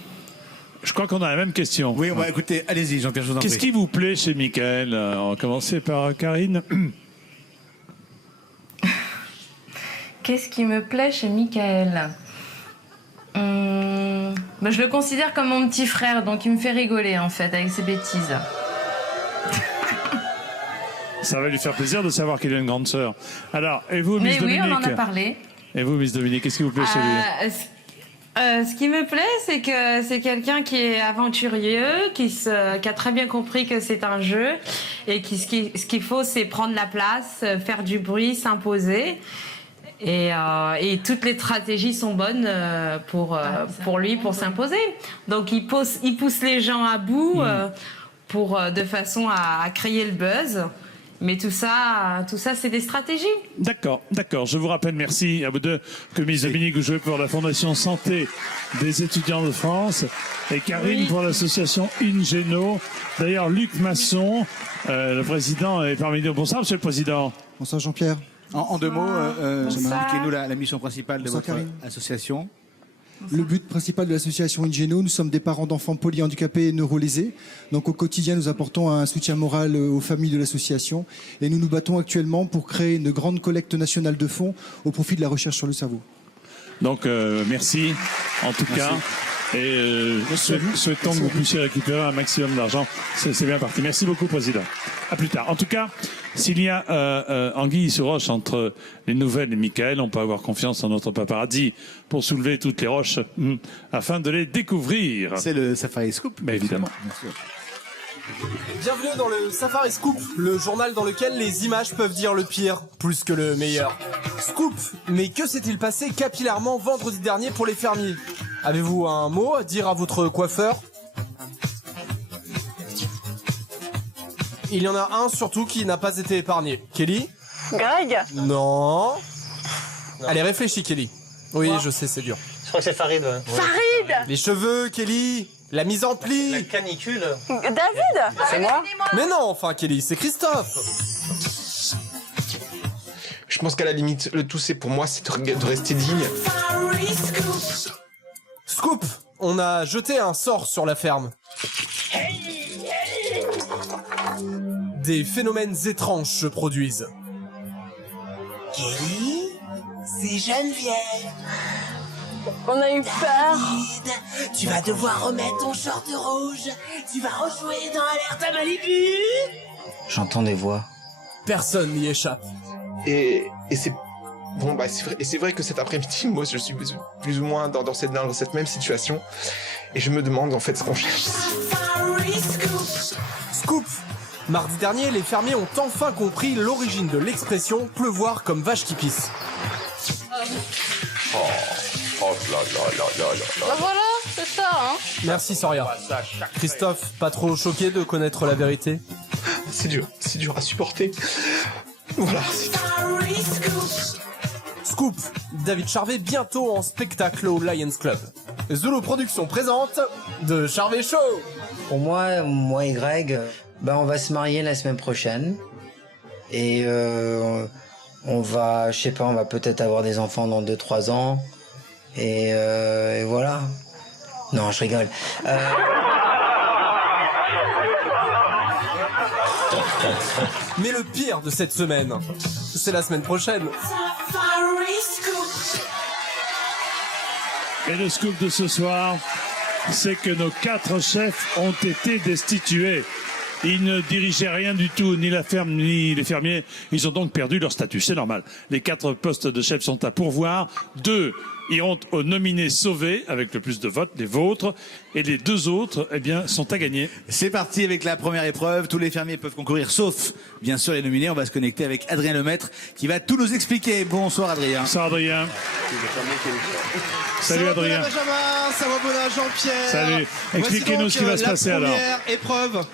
Je crois qu'on a la même question. Oui, écoutez, allez-y, Jean-Pierre, je vous en prie. Qu'est-ce qui vous plaît chez Michael? On va commencer par Karine. Qu'est-ce qui me plaît chez Michael? Je le considère comme mon petit frère, donc il me fait rigoler en fait avec ses bêtises. Ça va lui faire plaisir de savoir qu'il a une grande sœur. Alors, et vous, Miss Dominique? Oui, on en a parlé. Et vous, Miss Dominique, qu'est-ce qui vous plaît chez lui? Ce qui me plaît, c'est que c'est quelqu'un qui est aventurieux, qui a très bien compris que c'est un jeu et ce qu'il faut, c'est prendre la place, faire du bruit, s'imposer. Et toutes les stratégies sont bonnes pour lui, pour s'imposer. Donc il pousse les gens à bout de façon à créer le buzz. Mais tout ça, c'est des stratégies. D'accord. Je vous rappelle, merci à vous deux, que Miss Dominique, vous jouez pour la Fondation Santé des étudiants de France et Karine pour l'association Ingeno. D'ailleurs, Luc Masson, le président, est parmi nous. Bonsoir, monsieur le président. Bonsoir, Jean-Pierre. En 2 mots, expliquez-nous la mission principale de votre association. Le but principal de l'association Ingeno, nous sommes des parents d'enfants polyhandicapés et neurolésés. Donc au quotidien, nous apportons un soutien moral aux familles de l'association et nous nous battons actuellement pour créer une grande collecte nationale de fonds au profit de la recherche sur le cerveau. Donc merci en tout cas. Et souhaitons que vous puissiez récupérer un maximum d'argent. C'est bien parti. Merci beaucoup, Président. À plus tard. En tout cas, s'il y a anguille sous roche entre les nouvelles et Michael, on peut avoir confiance en notre paparazzi pour soulever toutes les roches afin de les découvrir. C'est le Safari Scoop. Ben, évidemment. Bienvenue dans le Safari Scoop, le journal dans lequel les images peuvent dire le pire plus que le meilleur. Scoop, mais que s'est-il passé capillairement vendredi dernier pour les fermiers? Avez-vous un mot à dire à votre coiffeur? Il y en a un surtout qui n'a pas été épargné. Kelly? Greg? Non. Allez, réfléchis, Kelly. Oui, je sais, c'est dur. Je crois que c'est Farid. Ouais. Farid? Les cheveux, Kelly. La mise en pli. La canicule. David? C'est moi? Mais non, enfin, Kelly, c'est Christophe. Je pense qu'à la limite, le tout c'est pour moi, c'est de rester digne. Scoop, on a jeté un sort sur la ferme. Des phénomènes étranges se produisent. Kelly, c'est Geneviève. On a eu peur. Tu vas devoir remettre ton short rouge. Tu vas rejouer dans Alerte à Malibu. J'entends des voix. Personne n'y échappe. Et c'est bon, bah c'est vrai que cet après-midi, moi je suis plus ou moins dans cette même situation et je me demande en fait ce qu'on cherche ici. Scoop. Mardi dernier, les fermiers ont enfin compris l'origine de l'expression pleuvoir comme vache qui pisse. Bah voilà, c'est ça, hein. Merci Soria. Christophe, pas trop choqué de connaître la vérité? C'est dur à supporter. Voilà, c'est tout. Scoop, David Charvet bientôt en spectacle au Lions Club. Zulu Productions présente The Charvet Show. Pour moi et Greg, on va se marier la semaine prochaine. Et on va, je sais pas, on va peut-être avoir des enfants dans 2-3 ans. Et voilà. Non, je rigole. Mais le pire de cette semaine, c'est la semaine prochaine. Et le scoop de ce soir, c'est que nos 4 chefs ont été destitués. Ils ne dirigeaient rien du tout, ni la ferme, ni les fermiers. Ils ont donc perdu leur statut, c'est normal. Les 4 postes de chefs sont à pourvoir. 2 iront aux nominés sauvés, avec le plus de votes, les vôtres. Et les 2 autres, sont à gagner. C'est parti avec la première épreuve. Tous les fermiers peuvent concourir, sauf, bien sûr, les nominés. On va se connecter avec Adrien Lemaître, qui va tout nous expliquer. Bonsoir, Adrien. Bonsoir, Adrien. Salut, Adrien. Benjamin, ça va, Bona, Jean-Pierre. Salut. Expliquez-nous ce qui va se passer alors. La première épreuve.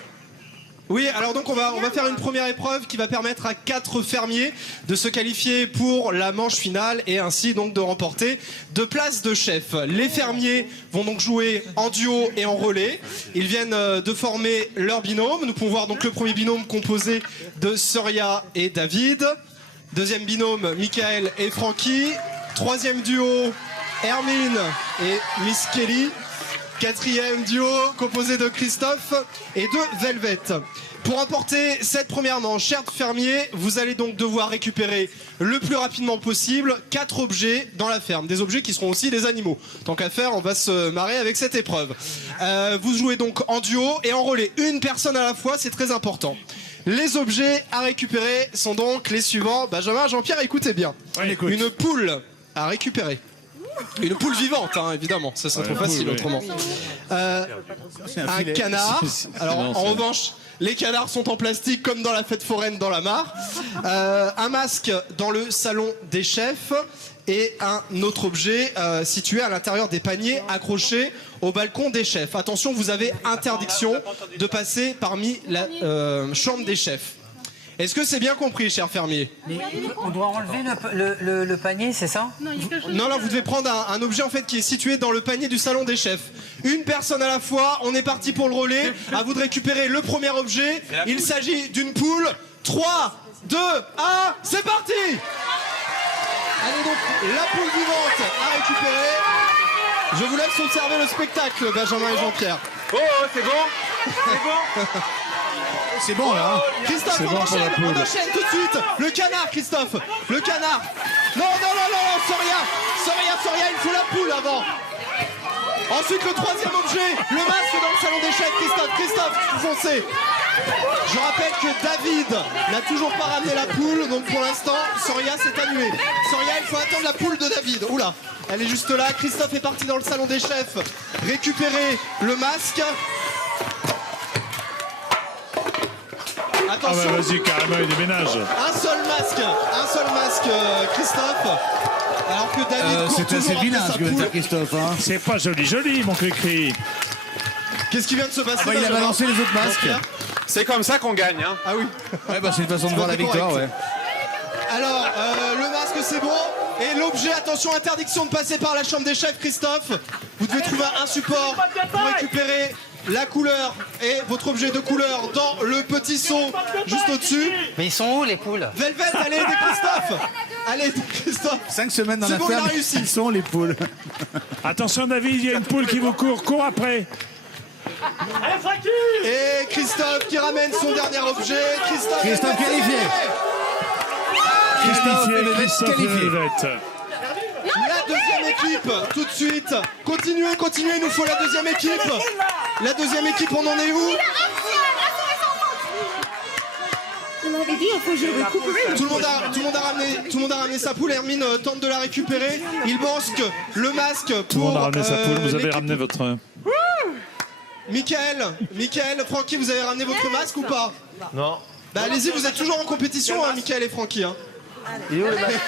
Oui, alors donc on va faire une première épreuve qui va permettre à 4 fermiers de se qualifier pour la manche finale et ainsi donc de remporter 2 places de chef. Les fermiers vont donc jouer en duo et en relais. Ils viennent de former leur binôme. Nous pouvons voir donc le premier binôme composé de Soria et David. Deuxième binôme, Michael et Francky. Troisième duo, Hermine et Miss Kelly. 4e duo composé de Christophe et de Velvet. Pour remporter cette première manche, chers fermiers, vous allez donc devoir récupérer le plus rapidement possible 4 objets dans la ferme. Des objets qui seront aussi des animaux. Tant qu'à faire, on va se marrer avec cette épreuve. Vous jouez donc en duo et en relais. Une personne à la fois, c'est très important. Les objets à récupérer sont donc les suivants. Benjamin, Jean-Pierre, écoutez bien. Une poule à récupérer. Une poule vivante, hein, évidemment, ça serait trop facile autrement. Un canard. Alors en revanche, les canards sont en plastique comme dans la fête foraine dans la mare. Un masque dans le salon des chefs et un autre objet situé à l'intérieur des paniers accrochés au balcon des chefs. Attention, vous avez interdiction de passer parmi la chambre des chefs. Est-ce que c'est bien compris, cher fermier? On doit enlever le panier, c'est ça? Non, vous devez prendre un objet en fait qui est situé dans le panier du salon des chefs. Une personne à la fois, on est parti pour le relais. À vous de récupérer le premier objet. Il s'agit d'une poule. 3, 2, 1, c'est parti! Allez donc, la poule vivante à récupérer. Je vous laisse observer le spectacle, Benjamin et Jean-Pierre. Oh, c'est bon. C'est bon. C'est bon là. Hein. Christophe, c'est on bon enchaîne tout de suite. Le canard, Christophe. Le canard. Non, Soria, il faut la poule avant. Ensuite, le troisième objet, le masque dans le salon des chefs. Christophe, foncez. Je rappelle que David n'a toujours pas ramené la poule, donc pour l'instant, Soria s'est annulée. Soria, il faut attendre la poule de David. Oula, elle est juste là. Christophe est parti dans le salon des chefs récupérer le masque. Attention. Ah bah vas-y, carrément, il déménage. Un seul masque, Christophe. Alors que David c'est assez vilain ce que vient de faire Christophe. Hein. C'est pas joli, mon cri-cri. Qu'est-ce qui vient de se passer? Il a balancé les autres masques. C'est comme ça qu'on gagne. Hein. Ah oui. Ouais, bah c'est une façon de voir la victoire, ouais. Alors, le masque c'est bon. Et l'objet, attention, interdiction de passer par la chambre des chefs, Christophe. Vous devez trouver un support pour récupérer la couleur et votre objet de couleur dans le petit seau juste au-dessus. Mais ils sont où les poules? Velvet, allez aider Christophe. Allez aider Christophe. 5 semaines dans C'est la bon, ferme, il a réussi. ils sont les poules. Attention David, il y a une poule qui vous court après. Et Christophe qui ramène son dernier objet. Christophe qualifié. Christophe Velvet. La deuxième équipe, tout de suite. Continuez, il nous faut la deuxième équipe. La deuxième équipe, on en est où? Tout le monde a ramené sa poule. Hermine tente de la récupérer. Il masque le masque pour. Tout le monde a ramené sa poule. Vous avez ramené votre. Michael, Francky, vous avez ramené votre masque ou pas? Non. Bah allez-y, vous êtes toujours en compétition, hein, Michael et Francky. Hein. Il est où le masque?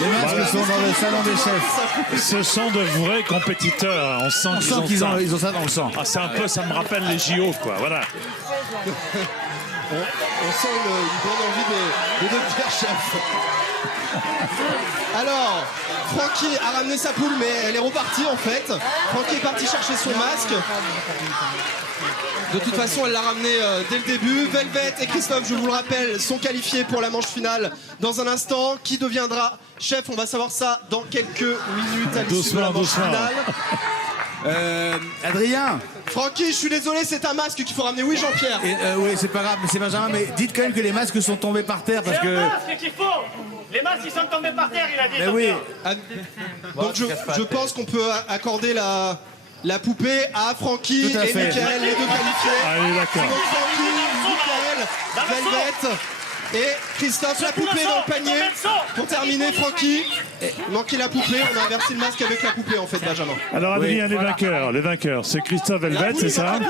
Les masques sont dans le salon des chefs. Ce sont de vrais compétiteurs. On sent qu'ils ont ça dans le sang. Ah, c'est un peu, ça me rappelle les JO, quoi. Voilà. On sent une grande envie de devenir chef. Alors, Francky a ramené sa poule, mais elle est repartie en fait. Francky est parti chercher son masque. De toute façon, elle l'a ramené dès le début. Velvet et Christophe, je vous le rappelle, sont qualifiés pour la manche finale. Dans un instant, qui deviendra chef? On va savoir ça dans quelques minutes à l'issue de la manche finale. Adrien. Francky, je suis désolé, c'est un masque qu'il faut ramener. Oui, Jean-Pierre. Oui, c'est pas grave, mais c'est Benjamin. Mais dites quand même que les masques sont tombés par terre parce que. C'est un masque qu'il faut. Les masques, ils sont tombés par terre, il a dit. Mais oui. Donc je pense qu'on peut accorder la poupée à Francky et Michael, les deux qualifiés. Allez, d'accord. Donc Francky, Michael, Velvet et Christophe, la poupée dans le panier. Pour terminer, Francky, manquait la poupée. On a inversé le masque avec la poupée en fait, Benjamin. Alors Adrien, les vainqueurs, c'est Christophe Velvet, c'est ça?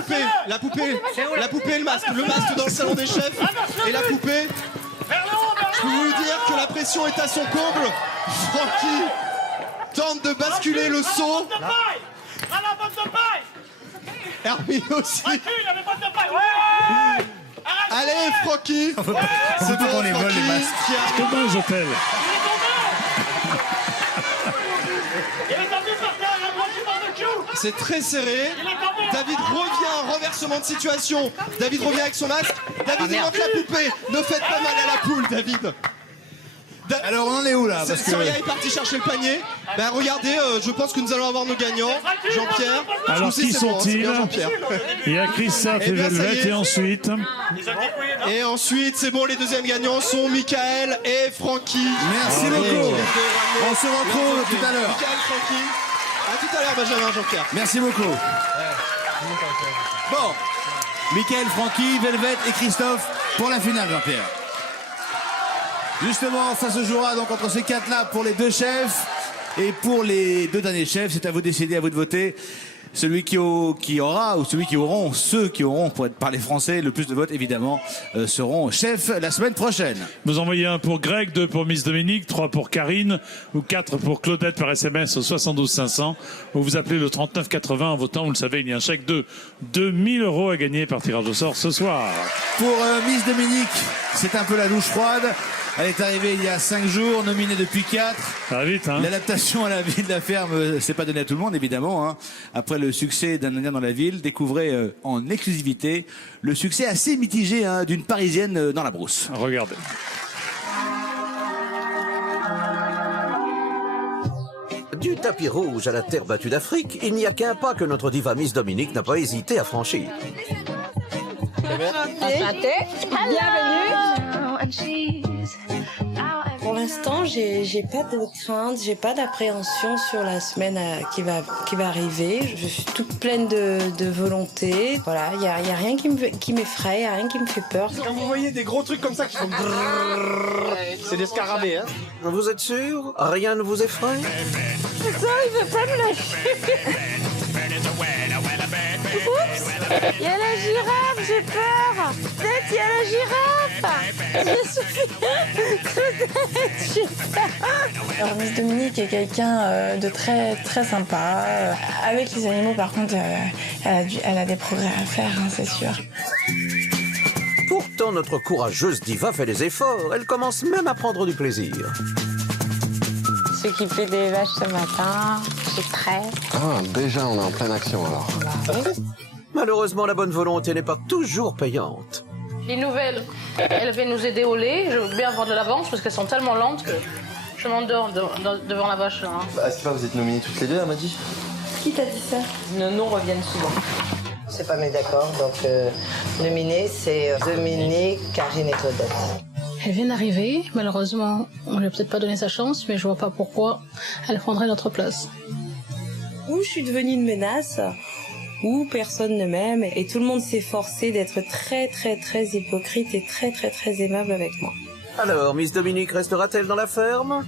La poupée et le masque dans le salon des chefs et la poupée. Je peux vous dire que la pression est à son comble. Francky tente de basculer le seau. Hermine aussi. Allez, Francky. C'est bon, on les vole les masques. C'est comme dans les hôtels. C'est très serré. David revient, renversement de situation. David revient avec son masque. David, il manque la poupée. Ne faites pas mal à la poule, David. Alors on en est où là? Parce que... Soria est parti chercher le panier. Ben regardez, je pense que nous allons avoir nos gagnants. Jean-Pierre. Alors qui sont-ils? Il y a Christophe et Velvet et ensuite. Et ensuite, c'est bon, les deuxièmes gagnants sont Michael et Francky. Merci beaucoup. On se retrouve tout à l'heure. Michael, Francky. À tout à l'heure, Benjamin, Jean-Pierre. Merci beaucoup. Bon, Michael, Francky, Velvet et Christophe pour la finale, Jean-Pierre. Justement, ça se jouera donc entre ces quatre-là pour les deux chefs. Et pour les deux derniers chefs, c'est à vous de décider, à vous de voter. Celui qui aura, ou celui qui auront, ceux qui auront, pour parler français, le plus de votes, évidemment, seront chefs la semaine prochaine. Vous envoyez 1 pour Greg, 2 pour Miss Dominique, 3 pour Karine, ou 4 pour Claudette par SMS au 72 500. Ou vous appelez le 39 80 en votant, vous le savez, il y a un chèque de 2000 € à gagner par tirage au sort ce soir. Pour Miss Dominique, c'est un peu la douche froide. Elle est arrivée il y a 5 jours, nominée depuis 4. Ça va vite, hein. L'adaptation à la vie de la ferme, c'est pas donné à tout le monde, évidemment. Hein. Après le succès d'Un Indien dans la ville, découvrez en exclusivité le succès assez mitigé d'une Parisienne dans la brousse. Regardez. tapis rouge à la terre battue d'Afrique, il n'y a qu'un pas que notre diva Miss Dominique n'a pas hésité à franchir. Enchantée. Bienvenue. Pour l'instant, j'ai pas de crainte, j'ai pas d'appréhension sur la semaine qui va arriver. Je suis toute pleine de volonté. Voilà, il y a rien qui m'effraie, y a rien qui me fait peur. Quand vous voyez des gros trucs comme ça qui font brrrr, c'est des scarabées, hein. Vous êtes sûr? Rien ne vous effraie? Ça, il veut pas me lâcher. Oups, il y a la girafe, j'ai peur. Peut-être il y a la girafe. J'ai peur. Alors Miss Dominique est quelqu'un de très très sympa. Avec les animaux, par contre, elle a des progrès à faire, hein, c'est sûr. Pourtant, notre courageuse diva fait des efforts. Elle commence même à prendre du plaisir. S'occuper des vaches ce matin, j'ai très. Ah, déjà, on est en pleine action alors. Malheureusement, la bonne volonté n'est pas toujours payante. Les nouvelles, elles viennent nous aider au lait. Je veux bien avoir de l'avance parce qu'elles sont tellement lentes que je m'endors devant la vache. Hein. Bah, c'est pas, vous êtes nominées toutes les deux, elle m'a dit. Qui t'a dit ça? Nos noms reviennent souvent. C'est pas mis d'accord, donc nominé c'est Dominique, Karine et Claudette. Elle vient d'arriver. Malheureusement, on lui a peut-être pas donné sa chance, mais je vois pas pourquoi elle prendrait notre place. Où je suis devenue une menace, où personne ne m'aime, et tout le monde s'est forcé d'être très très très hypocrite et très très très aimable avec moi. Alors, Miss Dominique restera-t-elle dans la ferme?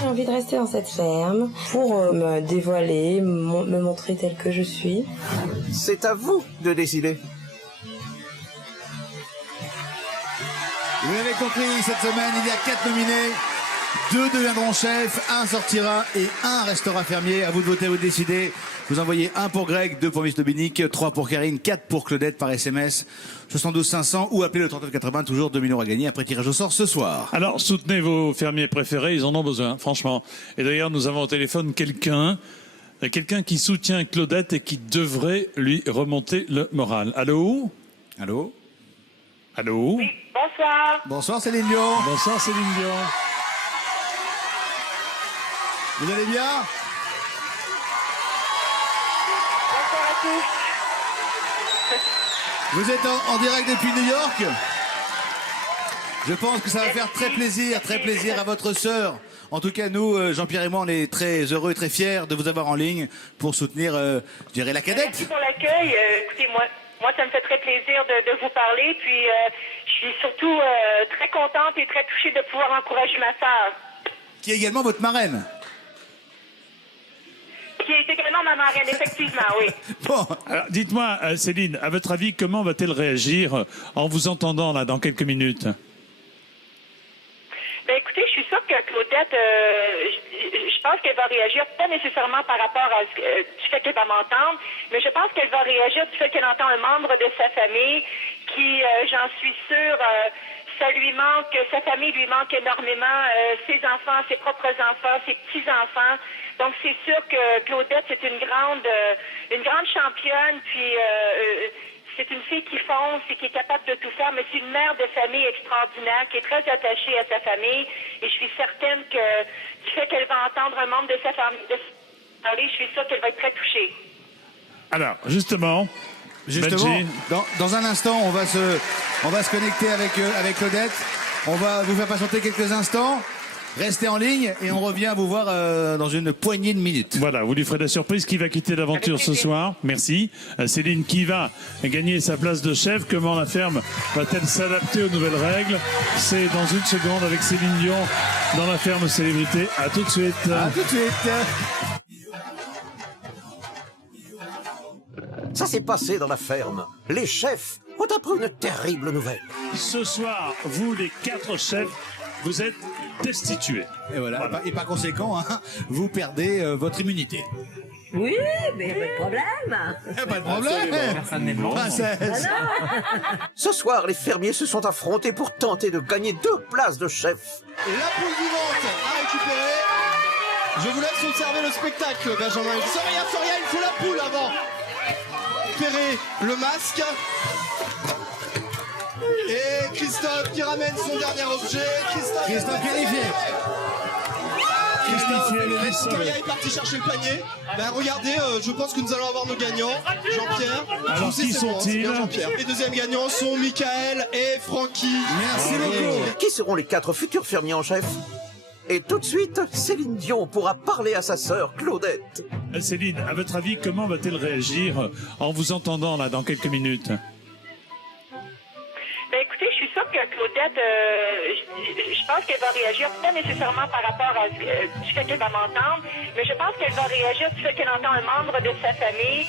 J'ai envie de rester dans cette ferme pour me dévoiler, me montrer telle que je suis. C'est à vous de décider. Vous l'avez compris, cette semaine, il y a 4 nominés. 2 deviendront chefs, 1 sortira et 1 restera fermier. À vous de voter, vous de décider. Vous envoyez 1 pour Greg, 2 pour Miss Dominique, 3 pour Karine, 4 pour Claudette par SMS, 72 500 ou appelez le 3980, toujours 2 000 € à gagner après tirage au sort ce soir. Alors, soutenez vos fermiers préférés, ils en ont besoin, franchement. Et d'ailleurs, nous avons au téléphone quelqu'un qui soutient Claudette et qui devrait lui remonter le moral. Allô? Allô? Allô? Oui, bonsoir. Bonsoir Céline Dion. Bonsoir Céline Dion. Vous allez bien? Bonsoir à tous. Vous êtes en direct depuis New York? Je pense que ça va faire très plaisir à votre sœur. En tout cas, nous, Jean-Pierre et moi, on est très heureux et très fiers de vous avoir en ligne pour soutenir, je dirais, la cadette. Merci pour l'accueil. Écoutez, moi, ça me fait très plaisir de vous parler. Puis, je suis surtout très contente et très touchée de pouvoir encourager ma sœur. Qui est également votre marraine. Qui est également ma marraine, effectivement, oui. Bon. Alors, dites-moi, Céline, à votre avis, comment va-t-elle réagir en vous entendant là dans quelques minutes? Ben écoutez, je suis sûre que Claudette, je pense qu'elle va réagir, pas nécessairement par rapport à du fait qu'elle va m'entendre, mais je pense qu'elle va réagir du fait qu'elle entend un membre de sa famille qui, j'en suis sûre, ça lui manque, sa famille lui manque énormément, ses enfants, ses propres enfants, ses petits-enfants. Donc c'est sûr que Claudette, c'est une grande championne, puis c'est une fille qui fonce et qui est capable de tout faire, mais c'est une mère de famille extraordinaire, qui est très attachée à sa famille, et je suis certaine que du fait qu'elle va entendre un membre de sa famille parler, je suis sûre qu'elle va être très touchée. Alors, justement, Benji. Dans un instant, on va se connecter avec Claudette. On va vous faire patienter quelques instants. Restez en ligne et on revient vous voir dans une poignée de minutes. Voilà, vous lui ferez la surprise. Qui va quitter l'aventure ce soir? Merci. Céline, qui va gagner sa place de chef? Comment la ferme va-t-elle s'adapter aux nouvelles règles? C'est dans une seconde avec Céline Dion dans la ferme célébrité. À tout de suite. À tout de suite. Ça s'est passé dans la ferme. Les chefs ont appris une terrible nouvelle. Ce soir, vous les 4 chefs, vous êtes destitués. Et voilà. Et par conséquent, hein, vous perdez votre immunité. Oui, mais pas de problème. Pas de problème. Personne n'est Princesse. Ce soir, les fermiers se sont affrontés pour tenter de gagner 2 places de chef. La poule vivante à récupérer. Je vous laisse observer le spectacle, Benjamin. Soria, il faut la poule avant. Récupérer le masque. Et Christophe qui ramène son dernier objet. Christophe qualifié. Victoria est parti chercher le panier. Ben regardez, je pense que nous allons avoir nos gagnants. Jean-Pierre. Alors qui sont-ils? Les deuxièmes gagnants sont Michael et Francky. Merci beaucoup. Qui seront les 4 futurs fermiers en chef? Et tout de suite, Céline Dion pourra parler à sa sœur Claudette. Céline, à votre avis, comment va-t-elle réagir en vous entendant là dans quelques minutes? Ben écoutez, je suis sûre que Claudette, je pense qu'elle va réagir pas nécessairement par rapport à du fait qu'elle va m'entendre, mais je pense qu'elle va réagir du fait qu'elle entend un membre de sa famille.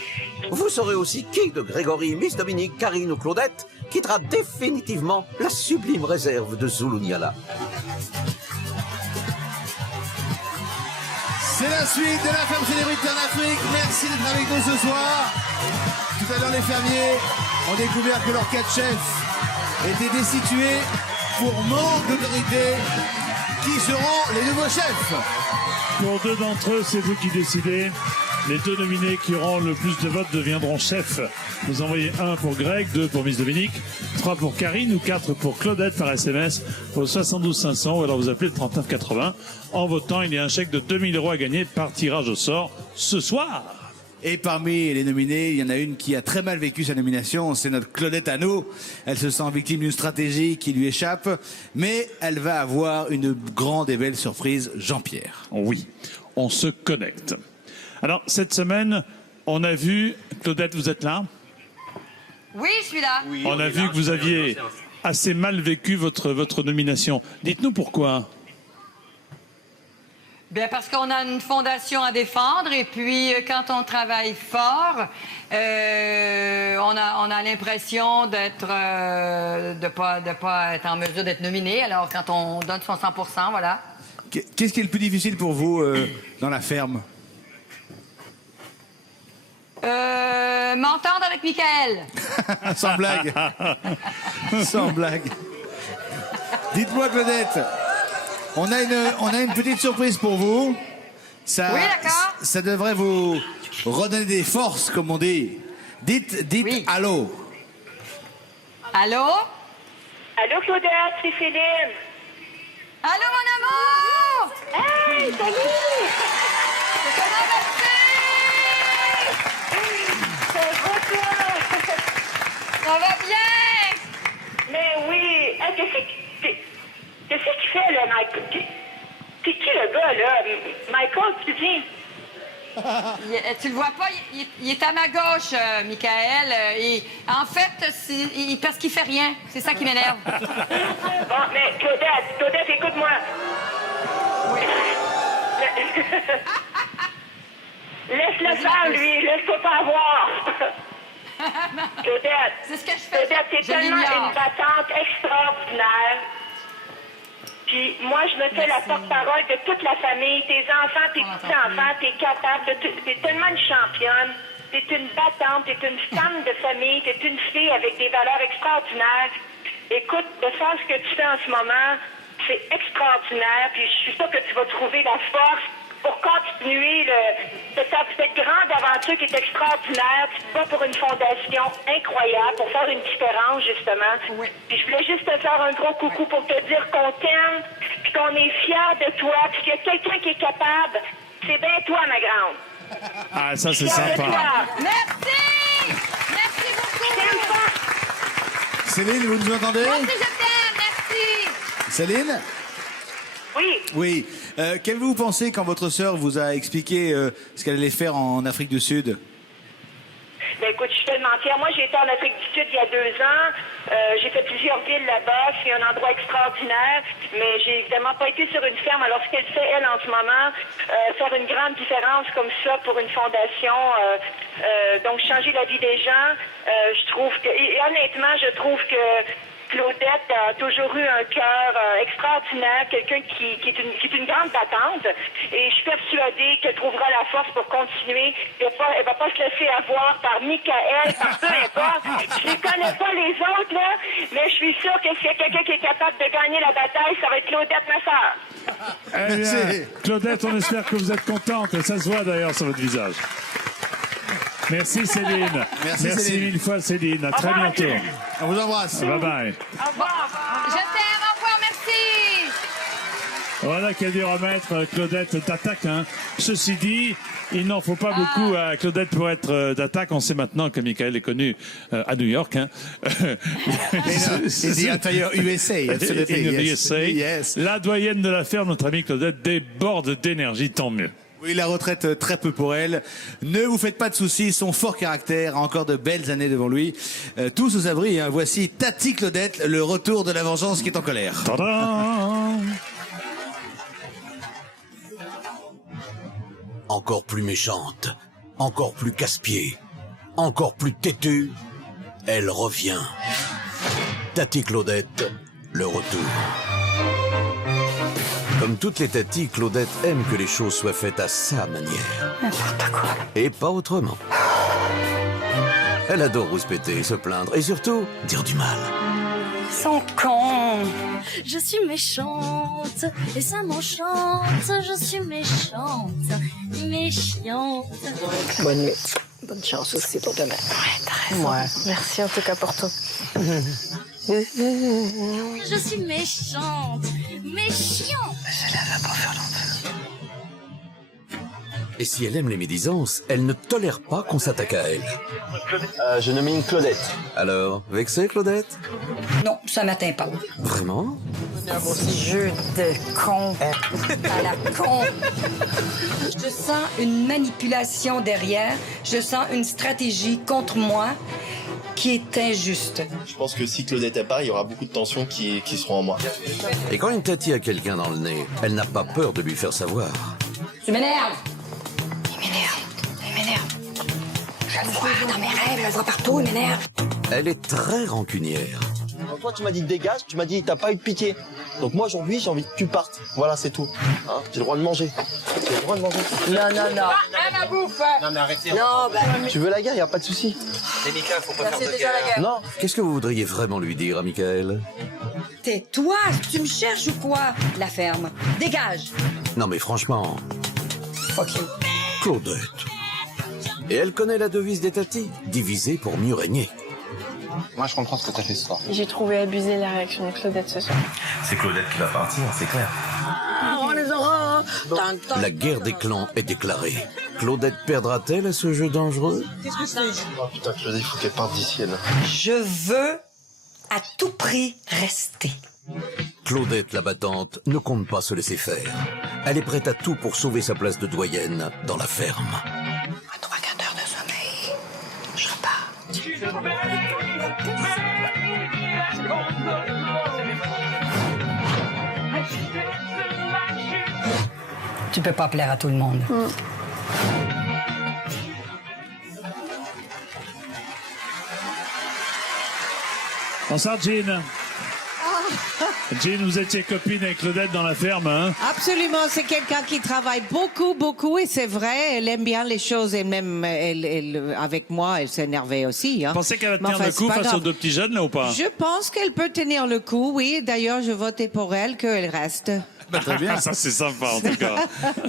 Vous saurez aussi qui de Grégory, Miss Dominique, Karine ou Claudette quittera définitivement la sublime réserve de Zulunyala. C'est la suite de la ferme célébrité en Afrique. Merci d'être avec nous ce soir. Tout à l'heure, les fermiers ont découvert que leurs 4 chefs étaient destitués pour manque d'autorité. Qui seront les nouveaux chefs? Pour 2 d'entre eux, c'est vous qui décidez. Les 2 nominés qui auront le plus de votes deviendront chefs. Vous envoyez 1 pour Greg, 2 pour Miss Dominique, 3 pour Karine ou 4 pour Claudette par SMS au 72 500 ou alors vous appelez le 39 80. En votant, il y a un chèque de 2000 € à gagner par tirage au sort ce soir. Et parmi les nominés, il y en a une qui a très mal vécu sa nomination, c'est notre Claudette Anneau. Elle se sent victime d'une stratégie qui lui échappe, mais elle va avoir une grande et belle surprise, Jean-Pierre. Oui, on se connecte. Alors, cette semaine, on a vu... Claudette, vous êtes là? Oui, je suis là. Oui, on a vu que vous aviez assez mal vécu votre nomination. Dites-nous pourquoi. Bien, parce qu'on a une fondation à défendre et puis quand on travaille fort, on a l'impression de pas être en mesure d'être nominé. Alors, quand on donne son 100%, voilà. Qu'est-ce qui est le plus difficile pour vous dans la ferme? M'entendre avec Michael. Sans blague. Sans blague. Dites-moi, Claudette, on a une petite surprise pour vous. Ça, oui, d'accord. Ça devrait vous redonner des forces, comme on dit. Dites oui. Allô. Allô? Allô, Claudette, c'est Céline. Allô, mon amour! Hey, salut! Comment vas-tu? Ça va bien? Mais oui. Hey, qu'est-ce qu'il fait, là, Michael? C'est qui le gars, là? Michael, tu dis? Tu le vois pas, il est à ma gauche, Michael. En fait, parce qu'il fait rien. C'est ça qui m'énerve. Bon, mais Claudette, écoute-moi. Oui. Laisse-le faire, lui. Laisse-toi pas avoir. Claudette. C'est ce que je fais. Claudette, t'es tellement une battante extraordinaire. Puis moi, je me fais la porte-parole de toute la famille, tes enfants, tes petits-enfants, t'es capable, t'es tellement une championne, t'es une battante, t'es une femme de famille, t'es une fille avec des valeurs extraordinaires. Écoute, de faire ce que tu fais en ce moment, c'est extraordinaire, puis je suis sûre que tu vas trouver la force pour continuer cette grande aventure qui est extraordinaire. Tu te bats pour une fondation incroyable, pour faire une différence, justement. Oui. Puis je voulais juste te faire un gros coucou pour te dire qu'on t'aime, puis qu'on est fiers de toi, puis qu'il y a quelqu'un qui est capable. C'est bien toi, ma grande. Ah, ça, c'est sympa. Merci! Merci beaucoup! Céline, vous nous entendez? Moi aussi, je t'aime, merci! Céline? Oui. Oui. Qu'avez-vous pensé quand votre sœur vous a expliqué ce qu'elle allait faire en Afrique du Sud? Ben écoute, je suis tellement fière. Moi, j'ai été en Afrique du Sud il y a 2 ans. J'ai fait plusieurs villes là-bas. C'est un endroit extraordinaire. Mais j'ai évidemment pas été sur une ferme. Alors, ce qu'elle fait, elle, en ce moment, faire une grande différence comme ça pour une fondation, donc changer la vie des gens, je trouve que... Et honnêtement, je trouve que Claudette a toujours eu un cœur extraordinaire, quelqu'un qui est une grande battante. Et je suis persuadée qu'elle trouvera la force pour continuer. Elle va pas se laisser avoir par Michael, par peu importe. Je ne connais pas les autres, là, mais je suis sûre que s'il y a quelqu'un qui est capable de gagner la bataille, ça va être Claudette, ma sœur. Eh bien, Claudette, on espère que vous êtes contente. Ça se voit d'ailleurs sur votre visage. Merci Céline. Merci mille fois Céline. À très bientôt. On vous embrasse. Bye bye. Au revoir. Je t'aime, au revoir, merci. Voilà qui a dû remettre Claudette d'attaque. Hein. Ceci dit, il n'en faut pas beaucoup à Claudette pour être d'attaque. On sait maintenant que Michael est connu à New York. Hein. C'est the entire USA. USA. Yes. La doyenne de la ferme, notre amie Claudette, déborde d'énergie, tant mieux. Oui, la retraite, très peu pour elle. Ne vous faites pas de soucis, son fort caractère a encore de belles années devant lui. Tous aux abris, hein. Voici Tati Claudette, le retour de la vengeance qui est en colère. Tadam! Encore plus méchante, encore plus casse-pied, encore plus têtue, elle revient. Tati Claudette, le retour. Comme toutes les tatis, Claudette aime que les choses soient faites à sa manière. N'importe quoi. Et pas autrement. Elle adore rouspéter, se plaindre et surtout dire du mal. Ils sont cons. Je suis méchante et ça m'enchante. Je suis méchante, méchante. Bonne nuit. Bonne chance aussi pour demain. Ouais, t'as raison. Ouais. Merci en tout cas pour tout. Je suis méchante, méchante. Cela va pas faire longtemps. Et si elle aime les médisances, elle ne tolère pas qu'on s'attaque à elle. Je nomine Claudette. Alors, vexée, Claudette? Non, ça m'atteint pas. Vraiment? Jeu de con. À la con. Je sens une manipulation derrière. Je sens une stratégie contre moi qui est injuste. Je pense que si Claudette est pas, il y aura beaucoup de tensions qui seront en moi. Et quand une tati a quelqu'un dans le nez, elle n'a pas peur de lui faire savoir. Tu m'énerves. Il m'énerve. Je le vois dans mes rêves, je le vois partout, il m'énerve. Elle est très rancunière. Alors toi, tu m'as dit dégage, tu m'as dit t'as pas eu de pitié. Donc moi, aujourd'hui, j'ai envie que tu partes. Voilà, c'est tout. Hein, j'ai le droit de manger. J'ai le droit de manger. Non. À la bouffe. Non, mais arrêtez. Non, Tu veux la guerre, y a pas de souci. Mais Mika, faut pas c'est faire de déjà la guerre. guerre. Non. Qu'est-ce que vous voudriez vraiment lui dire à Michael? Tais-toi, tu me cherches ou quoi? La ferme. Dégage. Non mais franchement, Fuck you. Claudette. Et elle connaît la devise des tatis, diviser pour mieux régner. Moi, je comprends ce que t'as fait ce soir. J'ai trouvé abusée la réaction de Claudette ce soir. C'est Claudette qui va partir, c'est clair. On les aura. La guerre des clans est déclarée. Claudette perdra-t-elle à ce jeu dangereux? Qu'est-ce que c'est? Oh putain, Claudette, il faut qu'elle parte d'ici, elle. Je veux à tout prix rester. Claudette la battante ne compte pas se laisser faire. Elle est prête à tout pour sauver sa place de doyenne dans la ferme. À 3 quarts d'heure de sommeil, je repars. Tu peux pas plaire à tout le monde. Bonsoir, Jean. Jean, vous étiez copine avec Claudette dans la ferme, hein? Absolument, c'est quelqu'un qui travaille beaucoup, et c'est vrai, elle aime bien les choses, et même elle, avec moi, elle s'énervait aussi. Hein. Vous pensez qu'elle va Mais tenir enfin, le coup c'est pas face grave. aux deux petits jeunes, là, ou pas? Je pense qu'elle peut tenir le coup, oui. D'ailleurs, je votais pour elle, qu'elle reste. Bah, très bien. Ça, c'est sympa, en tout cas.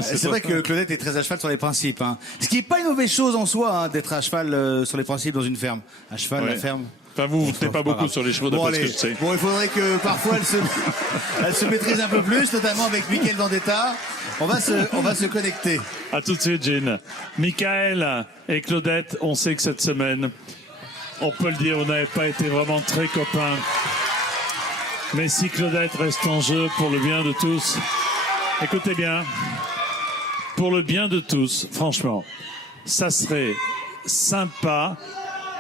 C'est vrai que Claudette est très à cheval sur les principes. Hein. Ce qui n'est pas une mauvaise chose en soi, hein, d'être à cheval sur les principes dans une ferme. À cheval, Ouais. la ferme. Enfin, vous tenez pas beaucoup sur les chevaux, Bon, d'après ce allez. que je sais. Bon, il faudrait que parfois elle se maîtrise un peu plus, notamment avec Mickaël Vendetta. On va se connecter. À tout de suite, Jean. Michael et Claudette, on sait que cette semaine, on peut le dire, vous n'avez pas été vraiment très copains. Mais si Claudette reste en jeu pour le bien de tous, écoutez bien, pour le bien de tous, franchement, ça serait sympa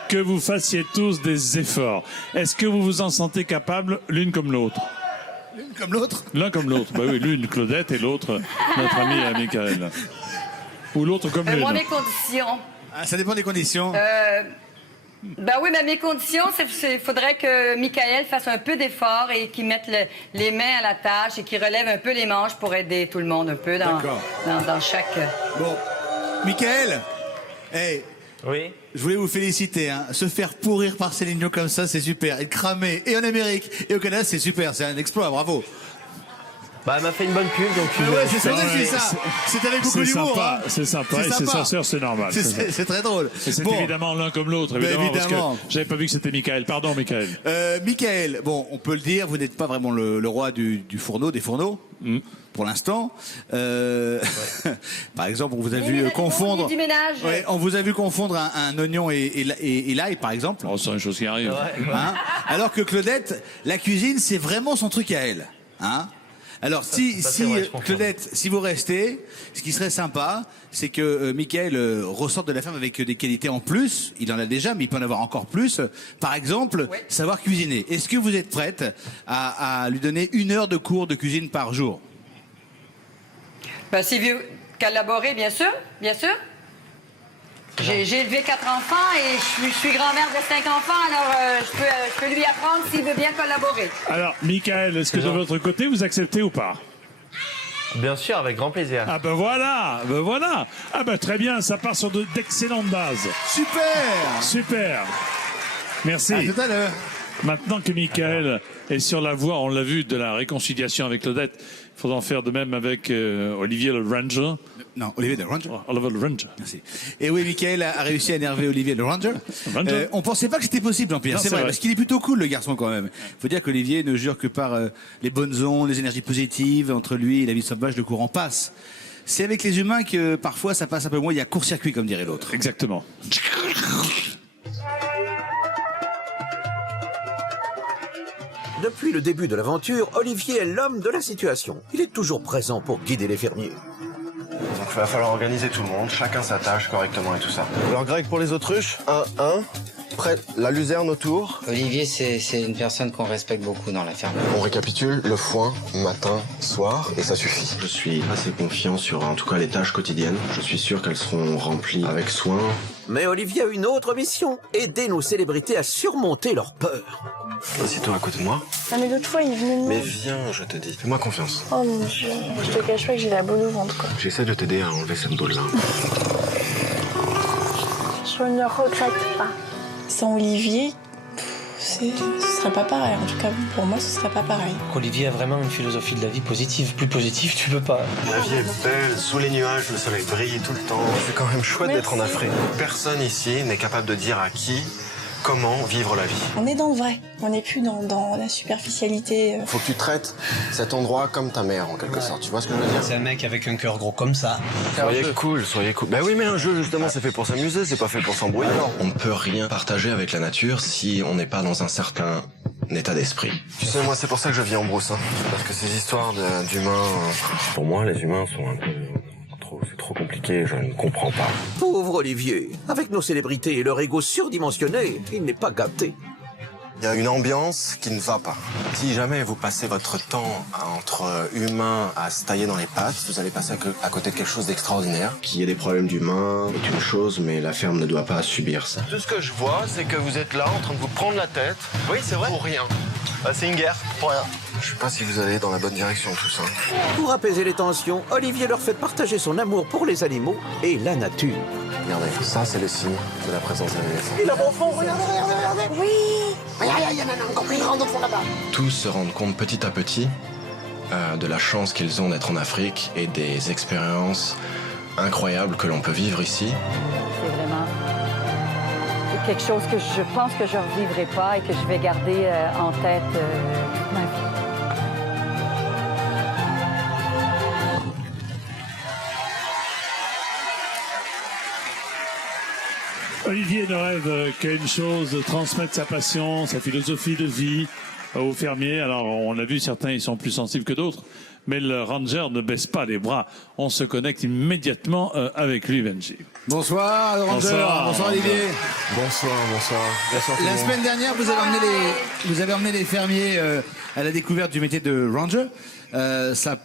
que vous fassiez tous des efforts. Est-ce que vous vous en sentez capables l'une comme l'autre? L'une comme l'autre? L'un comme l'autre. Bah oui, l'une Claudette et l'autre notre ami Michael. Ou l'autre comme l'une. Moi, mes conditions. Ah, ça dépend des conditions. Ben oui, mais mes conditions, il faudrait que Michael fasse un peu d'effort et qu'il mette les mains à la tâche et qu'il relève un peu les manches pour aider tout le monde un peu dans chaque... Bon, Michael, hey, oui. Je voulais vous féliciter. Hein. Se faire pourrir par Céline Dion comme ça, c'est super. Être cramé et en Amérique et au Canada, c'est super. C'est un exploit, bravo. Bah, elle m'a fait une bonne pub, donc... Ouais, c'est ça, c'est ça. C'est avec beaucoup d'humour. Hein. C'est sympa, et c'est sincère, c'est normal. C'est très drôle. Et c'est évidemment l'un comme l'autre, évidemment, parce que j'avais pas vu que c'était Michael. Pardon, Michael. Michael, bon, on peut le dire, vous n'êtes pas vraiment le roi des fourneaux. Pour l'instant, par exemple, on vous a vu confondre. On vous a vu confondre un oignon et l'ail, par exemple. Oh, c'est une chose qui arrive. Hein, alors que Claudette, la cuisine, c'est vraiment son truc à elle. Hein. Alors, Claudette, si vous restez, ce qui serait sympa, c'est que Michael ressorte de la ferme avec des qualités en plus. Il en a déjà, mais il peut en avoir encore plus. Par exemple, savoir cuisiner. Est-ce que vous êtes prête à lui donner 1 heure de cours de cuisine par jour? Ben, s'il veut collaborer, bien sûr, bien sûr. J'ai élevé 4 enfants et je suis grand-mère de 5 enfants, alors je peux lui apprendre s'il veut bien collaborer. Alors, Michael, est-ce que de votre côté, vous acceptez ou pas? Bien sûr, avec grand plaisir. Ah ben voilà. Ah ben très bien, ça part sur d'excellentes bases. Super. Merci. À tout à l'heure. Maintenant que Michael est sur la voie, on l'a vu, de la réconciliation avec Claudette, il faudra en faire de même avec Olivier le Ranger. Non, Olivier le Ranger. Olivier le Ranger. Merci. Et oui, Michael a réussi à énerver Olivier le Ranger. On pensait pas que c'était possible, Jean-Pierre. C'est vrai, parce qu'il est plutôt cool, le garçon, quand même. Faut dire qu'Olivier ne jure que par les bonnes ondes, les énergies positives. Entre lui et la vie sauvage, le courant passe. C'est avec les humains que parfois ça passe un peu moins. Il y a court-circuit, comme dirait l'autre. Exactement. Depuis le début de l'aventure, Olivier est l'homme de la situation. Il est toujours présent pour guider les fermiers. Donc il va falloir organiser tout le monde, chacun sa tâche correctement et tout ça. Alors Greg, pour les autruches, 1-1, près la luzerne autour. Olivier, c'est une personne qu'on respecte beaucoup dans la ferme. On récapitule le foin, matin, soir, et ça suffit. Je suis assez confiant sur en tout cas les tâches quotidiennes. Je suis sûr qu'elles seront remplies avec soin. Mais Olivier a une autre mission, aider nos célébrités à surmonter leur peur. Assieds-toi à côté de moi. Ah mais l'autre fois il venait de Mais viens, je te dis. Fais-moi confiance. Oh mon Dieu, je te cache pas que j'ai la boule au ventre quoi. J'essaie de t'aider à enlever cette boule-là. Je ne regrette pas. Sans Olivier, ce serait pas pareil. En tout cas, pour moi, ce serait pas pareil. Olivier a vraiment une philosophie de la vie positive. Plus positive, tu peux pas. La vie est belle, sous les nuages, le soleil brille tout le temps. C'est quand même chouette d'être en Afrique. Personne ici n'est capable de dire à qui, comment vivre la vie. On est dans le vrai. On n'est plus dans la superficialité. Faut que tu traites cet endroit comme ta mère, en quelque sorte. Tu vois ce que je veux dire? C'est un mec avec un cœur gros comme ça. Soyez cool, soyez cool. Bah oui, mais un jeu, justement, c'est fait pour s'amuser, c'est pas fait pour s'embrouiller. On ne peut rien partager avec la nature si on n'est pas dans un certain état d'esprit. Tu sais, moi, c'est pour ça que je vis en brousse. Hein. Parce que ces histoires d'humains... Pour moi, les humains sont un peu... C'est trop compliqué, je ne comprends pas. Pauvre Olivier, avec nos célébrités et leur ego surdimensionné, il n'est pas gâté. Il y a une ambiance qui ne va pas. Si jamais vous passez votre temps entre humains à se tailler dans les pattes, vous allez passer à côté de quelque chose d'extraordinaire. Qu'il y ait des problèmes d'humains est une chose, mais la ferme ne doit pas subir ça. Tout ce que je vois, c'est que vous êtes là en train de vous prendre la tête. Oui, c'est vrai. Pour rien. C'est une guerre, pour rien. Je sais pas si vous allez dans la bonne direction, tout ça. Pour apaiser les tensions, Olivier leur fait partager son amour pour les animaux et la nature. Regardez, ça c'est le signe de la présence d'un éléphant. Il a bon fond, regardez. Oui. Il y en a encore plus grande au fond là-bas. Tous se rendent compte petit à petit de la chance qu'ils ont d'être en Afrique et des expériences incroyables que l'on peut vivre ici. C'est vraiment quelque chose que je pense que je ne revivrai pas et que je vais garder en tête toute ma vie. Olivier ne rêve qu'à une chose, de transmettre sa passion, sa philosophie de vie aux fermiers. Alors, on l'a vu, certains ils sont plus sensibles que d'autres, mais le Ranger ne baisse pas les bras. On se connecte immédiatement avec lui, Benji. Bonsoir, le Ranger. Bonsoir, Olivier. Bonsoir. La semaine dernière, vous avez emmené les fermiers à la découverte du métier de Ranger. Ça n'a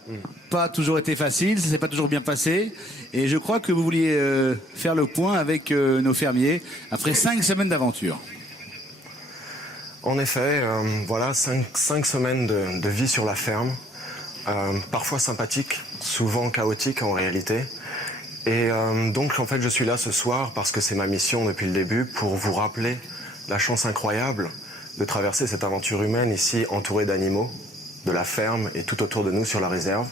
pas toujours été facile, ça s'est pas toujours bien passé. Et je crois que vous vouliez faire le point avec nos fermiers après 5 semaines d'aventure. En effet, voilà, 5 semaines de vie sur la ferme. Parfois sympathique, souvent chaotique en réalité. Et donc en fait je suis là ce soir parce que c'est ma mission depuis le début pour vous rappeler la chance incroyable de traverser cette aventure humaine ici entourée d'animaux. de la ferme et tout autour de nous sur la réserve.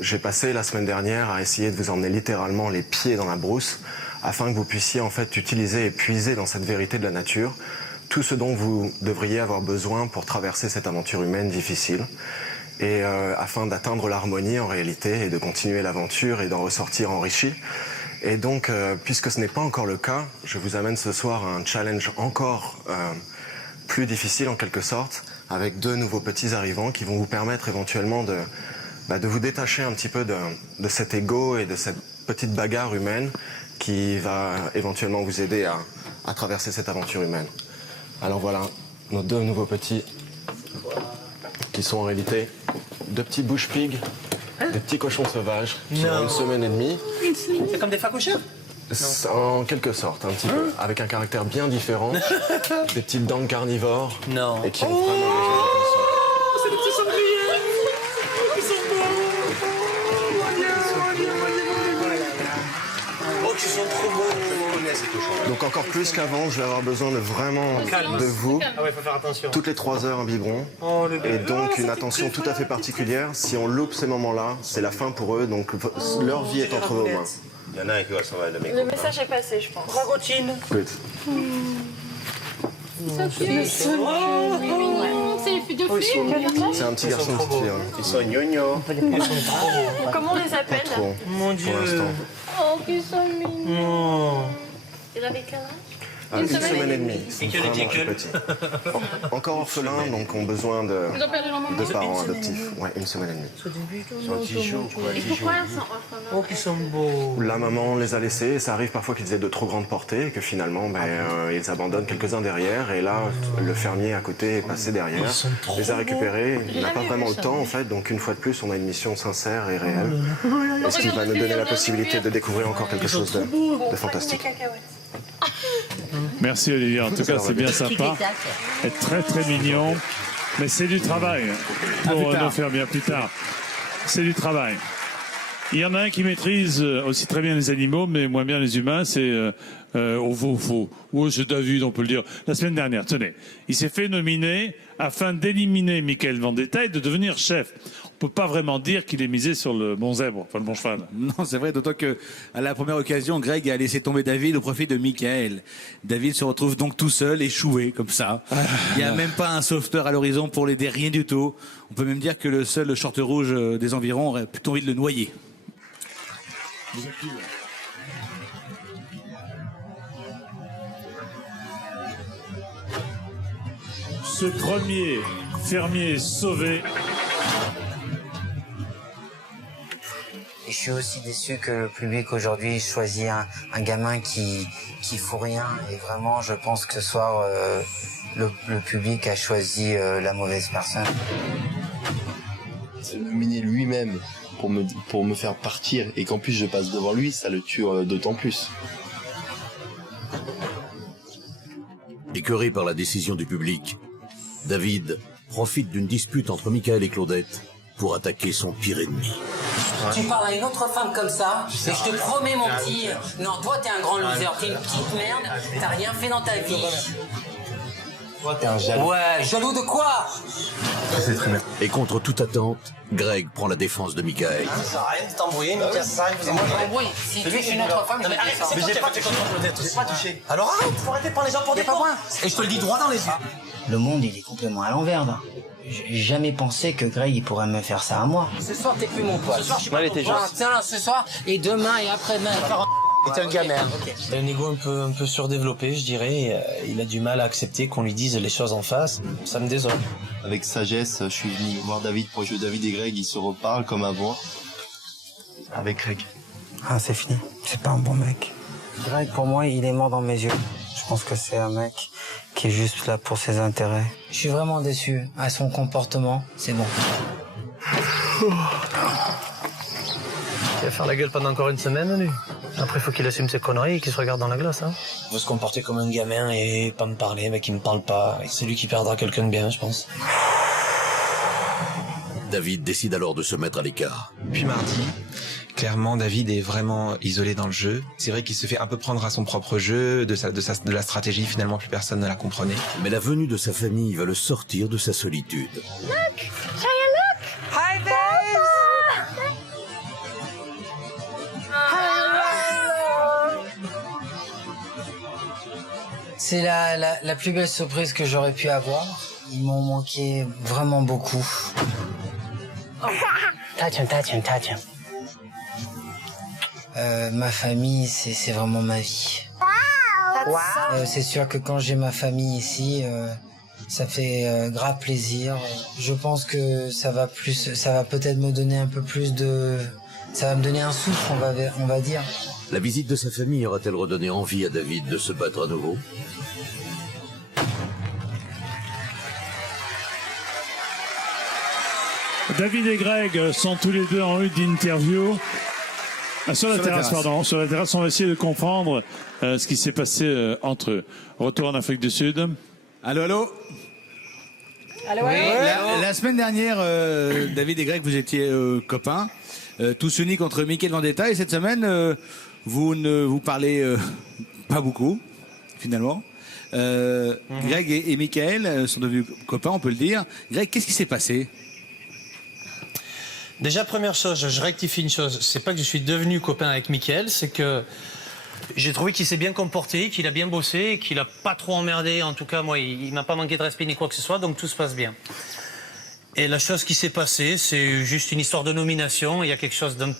J'ai passé la semaine dernière à essayer de vous emmener littéralement les pieds dans la brousse afin que vous puissiez en fait utiliser et puiser dans cette vérité de la nature tout ce dont vous devriez avoir besoin pour traverser cette aventure humaine difficile et afin d'atteindre l'harmonie en réalité et de continuer l'aventure et d'en ressortir enrichi. Et donc, puisque ce n'est pas encore le cas, je vous amène ce soir à un challenge encore plus difficile en quelque sorte, avec 2 nouveaux petits arrivants qui vont vous permettre éventuellement de vous détacher un petit peu de cet ego et de cette petite bagarre humaine qui va éventuellement vous aider à traverser cette aventure humaine. Alors voilà, nos 2 nouveaux petits qui sont en réalité 2 petits bush-pigs, des petits cochons sauvages qui ont 1 semaine et demie. C'est comme des phacochères? En quelque sorte, un petit peu, avec un caractère bien différent, des petites dents carnivores et qui ont vraiment besoin d'attention. C'est des petits sangliers! Ils sont beaux! Oh, ils sont trop beaux! Donc encore plus qu'avant, je vais avoir besoin de vraiment de vous. Ah ouais, faut faire attention. Toutes les 3 heures un biberon. Et donc une attention tout à fait particulière. Si on loupe ces moments-là, c'est la fin pour eux. Donc leur vie est entre vos mains. Il y en a un qui va s'en aller de mes Le message est passé, je pense. Dragotine. Good. C'est les filles de filles. C'est un petit garçon, une petite fille. Ils sont gnognos. Comment on les appelle? Pas trop, Mon Dieu. pour l'instant. Oh, qu'ils sont mignons. Il avait quel âge? Une semaine et demie. Et Ils que sont les vraiment tickles. petits. Encore orphelins, donc ont besoin de parents adoptifs. Ouais, 1 semaine et demie. Ils sont petits choux. Et pourquoi ils sont orphelins? Oh, qu'ils sont beaux. La maman les a laissés, et ça arrive parfois qu'ils aient de trop grandes portées et que finalement ils abandonnent quelques-uns derrière et là le fermier à côté est passé derrière, les a récupérés, il n'a pas vraiment le temps en fait, donc une fois de plus on a une mission sincère et réelle et ce qui va nous donner la possibilité de découvrir encore quelque chose de fantastique. Merci Olivier, en tout cas c'est bien sympa. Et très très mignon. Mais c'est du travail pour nous faire bien plus tard. C'est du travail. Il y en a un qui maîtrise aussi très bien les animaux, mais moins bien les humains, c'est c'est David, on peut le dire. La semaine dernière, tenez, il s'est fait nominer afin d'éliminer Michael Vendetta et de devenir chef. On peut pas vraiment dire qu'il est misé sur le bon zèbre, enfin le bon cheval. Non, c'est vrai, d'autant que à la première occasion, Greg a laissé tomber David au profit de Michael. David se retrouve donc tout seul, échoué, comme ça. Il n'y a même pas un sauveteur à l'horizon pour l'aider, rien du tout. On peut même dire que le seul short rouge des environs aurait plutôt envie de le noyer. Ce premier fermier sauvé. Et je suis aussi déçu que le public aujourd'hui choisit un gamin qui fout rien. Et vraiment, je pense que ce soir, le public a choisi la mauvaise personne. C'est nominé lui-même pour me faire partir et qu'en plus je passe devant lui, ça le tue d'autant plus. Écœuré par la décision du public, David profite d'une dispute entre Michael et Claudette pour attaquer son pire ennemi. Tu parles à une autre femme comme ça, et je te promets, mon petit, non, toi t'es un grand loser, t'es une petite merde, t'as rien fait dans ta vie. Toi t'es un jaloux. Ouais, jaloux de quoi? C'est très bien. Et contre toute attente, Greg prend la défense de Michael. Ça sert à rien de t'embrouiller, Michael, ça sert à rien de vous Moi, embrouiller. si tu es une autre femme, je vais arrête, te mais j'ai pas touché contre Claudette aussi. J'ai pas touché. Alors arrête, faut arrêter de prendre les gens pour des cons. Et je te le dis droit dans les yeux. Le monde, il est complètement à l'envers, là. J'ai jamais pensé que Greg, il pourrait me faire ça à moi. Ce soir, t'es plus mon pote. Ce soir, je suis pas ton pote. Tiens, là, ce soir, et demain, et après-demain. T'es un gamin. Il a un ego un peu surdéveloppé, je dirais. Il a du mal à accepter qu'on lui dise les choses en face. Ça me désole. Avec sagesse, je suis venu voir David pour jouer. David et Greg, ils se reparlent comme avant. Avec Greg. Ah, c'est fini. C'est pas un bon mec. Greg, pour moi, il est mort dans mes yeux. Je pense que c'est un mec qui est juste là pour ses intérêts. Je suis vraiment déçu. À son comportement, c'est bon. Il va faire la gueule pendant encore une semaine, lui. Après, il faut qu'il assume ses conneries et qu'il se regarde dans la glace. Hein. Il va se comporter comme un gamin et pas me parler, mais qu'il me parle pas. C'est lui qui perdra quelqu'un de bien, je pense. David décide alors de se mettre à l'écart. Puis mardi, Clairement, David est vraiment isolé dans le jeu. C'est vrai qu'il se fait un peu prendre à son propre jeu, de la stratégie, finalement plus personne ne la comprenait. Mais la venue de sa famille va le sortir de sa solitude. Look! Shia, look! Hi, babes! C'est la plus belle surprise que j'aurais pu avoir. Ils m'ont manqué vraiment beaucoup. Touch him. Ma famille, c'est vraiment ma vie. C'est sûr que quand j'ai ma famille ici, ça fait grave plaisir. Je pense que ça va peut-être me donner un peu plus de... Ça va me donner un souffle, on va dire. La visite de sa famille aura-t-elle redonné envie à David de se battre à nouveau? David et Greg sont tous les deux en une d'interview. Sur la terrasse, pardon. Sur la terrasse, on va essayer de comprendre ce qui s'est passé entre eux. Retour en Afrique du Sud. Allô, allô? Allô, Oui, allô? la semaine dernière, David et Greg, vous étiez copains, tous unis contre Mickaël Vendetta, et cette semaine, vous ne vous parlez pas beaucoup, finalement. Greg et Mickaël sont devenus copains, on peut le dire. Greg, qu'est-ce qui s'est passé? Déjà, première chose, je rectifie une chose. C'est pas que je suis devenu copain avec Mickaël, c'est que j'ai trouvé qu'il s'est bien comporté, qu'il a bien bossé, qu'il a pas trop emmerdé. En tout cas, moi, il m'a pas manqué de respect ni quoi que ce soit, donc tout se passe bien. Et la chose qui s'est passée, c'est juste une histoire de nomination. Il y a quelque chose d'un...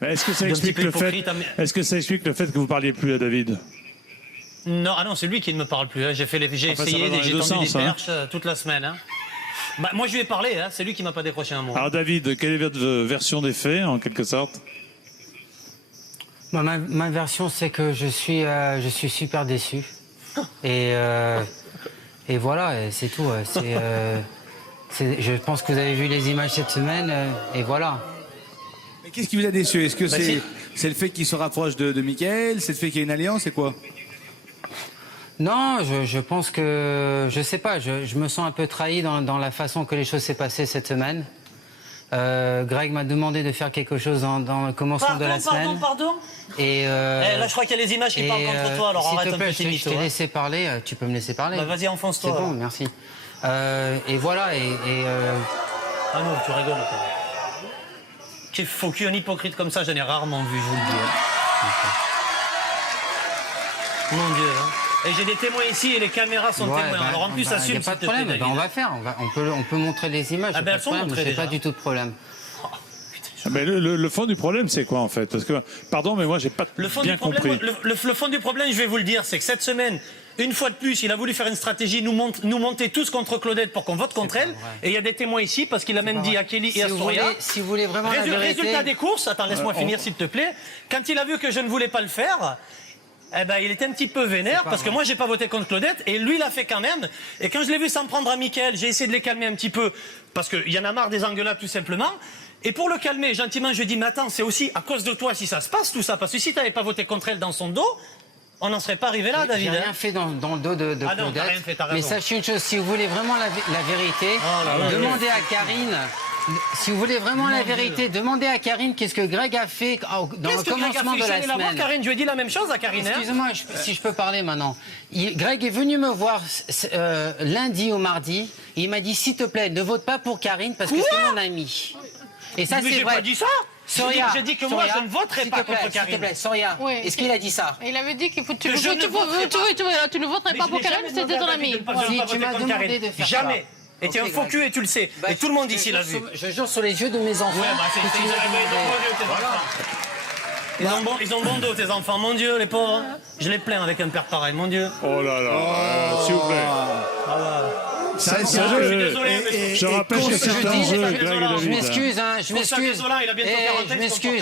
Est-ce que ça explique le fait que vous parliez plus à David? Non, ah non, c'est lui qui ne me parle plus. Hein. J'ai essayé, j'ai tendu des perches toute la semaine. Hein. Bah, moi, je lui ai parlé, hein. C'est lui qui m'a pas décroché un mot. Alors David, quelle est votre version des faits, en quelque sorte? Ma version, c'est que je suis super déçu. Et voilà, c'est tout. Je pense que vous avez vu les images cette semaine, et voilà. Mais qu'est-ce qui vous a déçu? Est-ce que c'est le fait qu'il se rapproche de Mickaël? C'est le fait qu'il y ait une alliance? C'est quoi? Non, je pense que... Je sais pas, je me sens un peu trahi dans la façon que les choses s'est passées cette semaine. Greg m'a demandé de faire quelque chose dans le commencement de la semaine. Pardon. Et là, je crois qu'il y a les images qui parlent contre toi, alors arrête un peu tes mythos. Je t'ai laissé parler, tu peux me laisser parler. Bah, vas-y, enfonce-toi. C'est bon, merci. Et voilà, Ah non, tu rigoles, quoi. Quel faux cul, un hypocrite comme ça, j'en ai rarement vu, je vous le dis. Hein. Mon Dieu, hein. Et j'ai des témoins ici et les caméras sont témoins. Alors en plus, assume. Il n'y a pas de problème. On va faire. On peut montrer les images. Ah ben, elles sont montrées déjà. Pas du tout de problème. Mais le fond du problème, c'est quoi en fait? Parce que, pardon, mais moi, j'ai pas bien compris. Le fond du problème, je vais vous le dire, c'est que cette semaine, une fois de plus, il a voulu faire une stratégie, nous monter tous contre Claudette pour qu'on vote contre elle. Et il y a des témoins ici parce qu'il a même dit à Kelly et à Soria. Si vous voulez vraiment la vérité... Résultat des courses, attends, laisse-moi finir s'il te plaît. Quand il a vu que je ne voulais pas le faire... Eh ben, il était un petit peu vénère parce que moi, j'ai pas voté contre Claudette et lui, il l'a fait quand même. Et quand je l'ai vu s'en prendre à Mickaël, j'ai essayé de les calmer un petit peu parce qu'il y en a marre des engueulades tout simplement. Et pour le calmer, gentiment, je lui ai dit, mais attends, c'est aussi à cause de toi si ça se passe tout ça. Parce que si tu n'avais pas voté contre elle dans son dos, on n'en serait pas arrivé là, David. J'ai rien fait dans le dos de Claudette. Non, t'as rien fait, t'as raison. Mais sachez une chose, si vous voulez vraiment la vérité, demandez à Karine... Si vous voulez vraiment la vérité, demandez à Karine qu'est-ce que Greg a fait dans le commencement de la semaine. Voir, Karine, je lui ai dit la même chose à Karine. Excusez-moi, si je peux parler maintenant. Greg est venu me voir lundi ou mardi. Et il m'a dit, s'il te plaît, ne vote pas pour Karine parce que c'est mon ami. Et ça, c'est vrai. J'ai pas dit ça. Soria, j'ai dit que moi, je ne voterai pas contre Karine. S'il te plaît, Soria, est-ce qu'il a dit ça? Il avait dit que tu ne voterais pas pour Karine, c'était ton ami. Si tu m'as demandé de faire ça. Jamais. Et tu es un faux cul et tu le sais. Et tout le monde ici l'a vu. Je jure sur les yeux de mes enfants. Ils ont bon dos, tes enfants. Mon Dieu, les pauvres. Je les plains avec un père pareil, mon Dieu. Oh là là, s'il vous plaît. Je rappelle que c'est un jeu, Greg et David. Je m'excuse,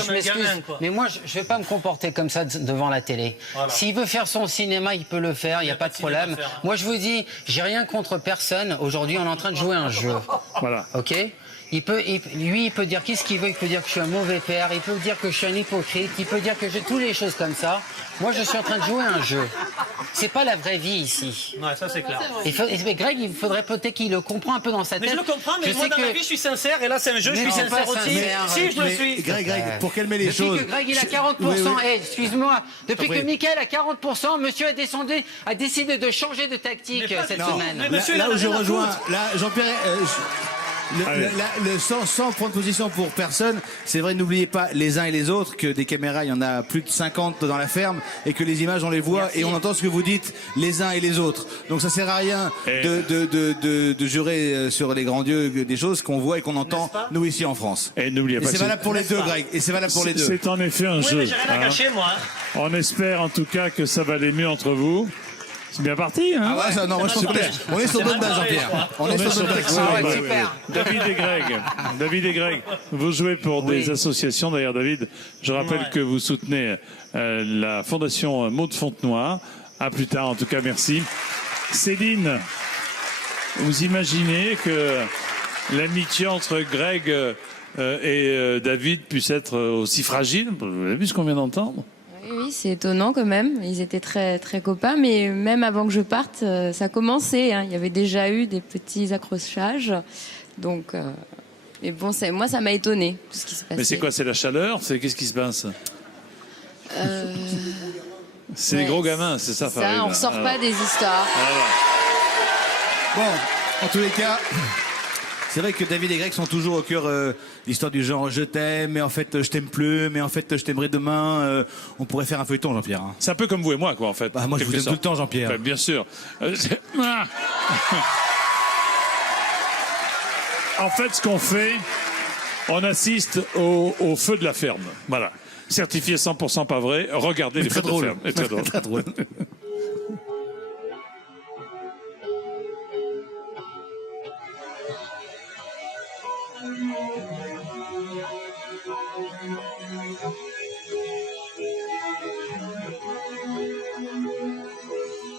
je m'excuse. Mais moi, je ne vais pas me comporter comme ça devant la télé. S'il veut faire son cinéma, il peut le faire, il n'y a pas de problème. Moi, je vous dis, j'ai rien contre personne. Aujourd'hui, on est en train de jouer un jeu. Voilà. OK ? il peut dire qu'est-ce qu'il veut, il peut dire que je suis un mauvais père, il peut dire que je suis un hypocrite, il peut dire que j'ai toutes les choses comme ça. Moi, je suis en train de jouer un jeu. C'est pas la vraie vie ici. Ouais, ça c'est clair. Mais Greg, il faudrait peut-être qu'il le comprend un peu dans sa tête. Mais je le comprends, mais moi dans ma vie, je suis sincère, et là c'est un jeu, je suis sincère aussi. Si, je le suis. Greg, pour calmer les choses. Depuis que Greg, il a 40%, excuse-moi, depuis que Mickaël a 40%, monsieur a décidé de changer de tactique cette semaine. Là où je rejoins, là, Jean-Pierre, sans prendre position pour personne, c'est vrai, n'oubliez pas les uns et les autres que des caméras, il y en a plus de 50 dans la ferme et que les images, on les voit et on entend ce que vous dites les uns et les autres. Donc ça sert à rien de jurer sur les grands dieux des choses qu'on voit et qu'on entend, nous, ici en France. Et n'oubliez pas. C'est valable pour les deux, Greg. Et c'est valable pour les deux. C'est en effet un jeu. Mais j'ai rien à cacher, moi. On espère en tout cas que ça va aller mieux entre vous. C'est bien parti, hein? Ah ouais, ça, non, moi je trouve on est sur bonne base, Jean-Pierre. On est sur bonne base. Super. David et Greg, vous jouez pour des associations. D'ailleurs, David, je rappelle que vous soutenez la fondation Maud Fontenoy. À plus tard, en tout cas, merci. Céline, vous imaginez que l'amitié entre Greg et David puisse être aussi fragile? Vous avez vu ce qu'on vient d'entendre? Oui, c'est étonnant quand même. Ils étaient très, très copains, mais même avant que je parte, ça commençait. Hein. Il y avait déjà eu des petits accrochages. Donc, mais bon, moi, ça m'a étonné, tout ce qui se passait. Mais c'est quoi? C'est la chaleur? Qu'est-ce qui se passe? C'est les gros gamins, c'est ça, Farid. Ça, on ne sort pas des histoires. Bon, en tous les cas... C'est vrai que David et Greg sont toujours au cœur l'histoire du genre je t'aime, mais en fait je t'aime plus, mais en fait je t'aimerai demain. On pourrait faire un feuilleton, Jean-Pierre. Hein. C'est un peu comme vous et moi, quoi, en fait. Bah, moi je vous aime tout le temps, Jean-Pierre. Bah, bien sûr. En fait, ce qu'on fait, on assiste au feu de la ferme. Voilà. Certifié 100% pas vrai. Regardez les feux de la ferme. C'est très drôle. Très drôle.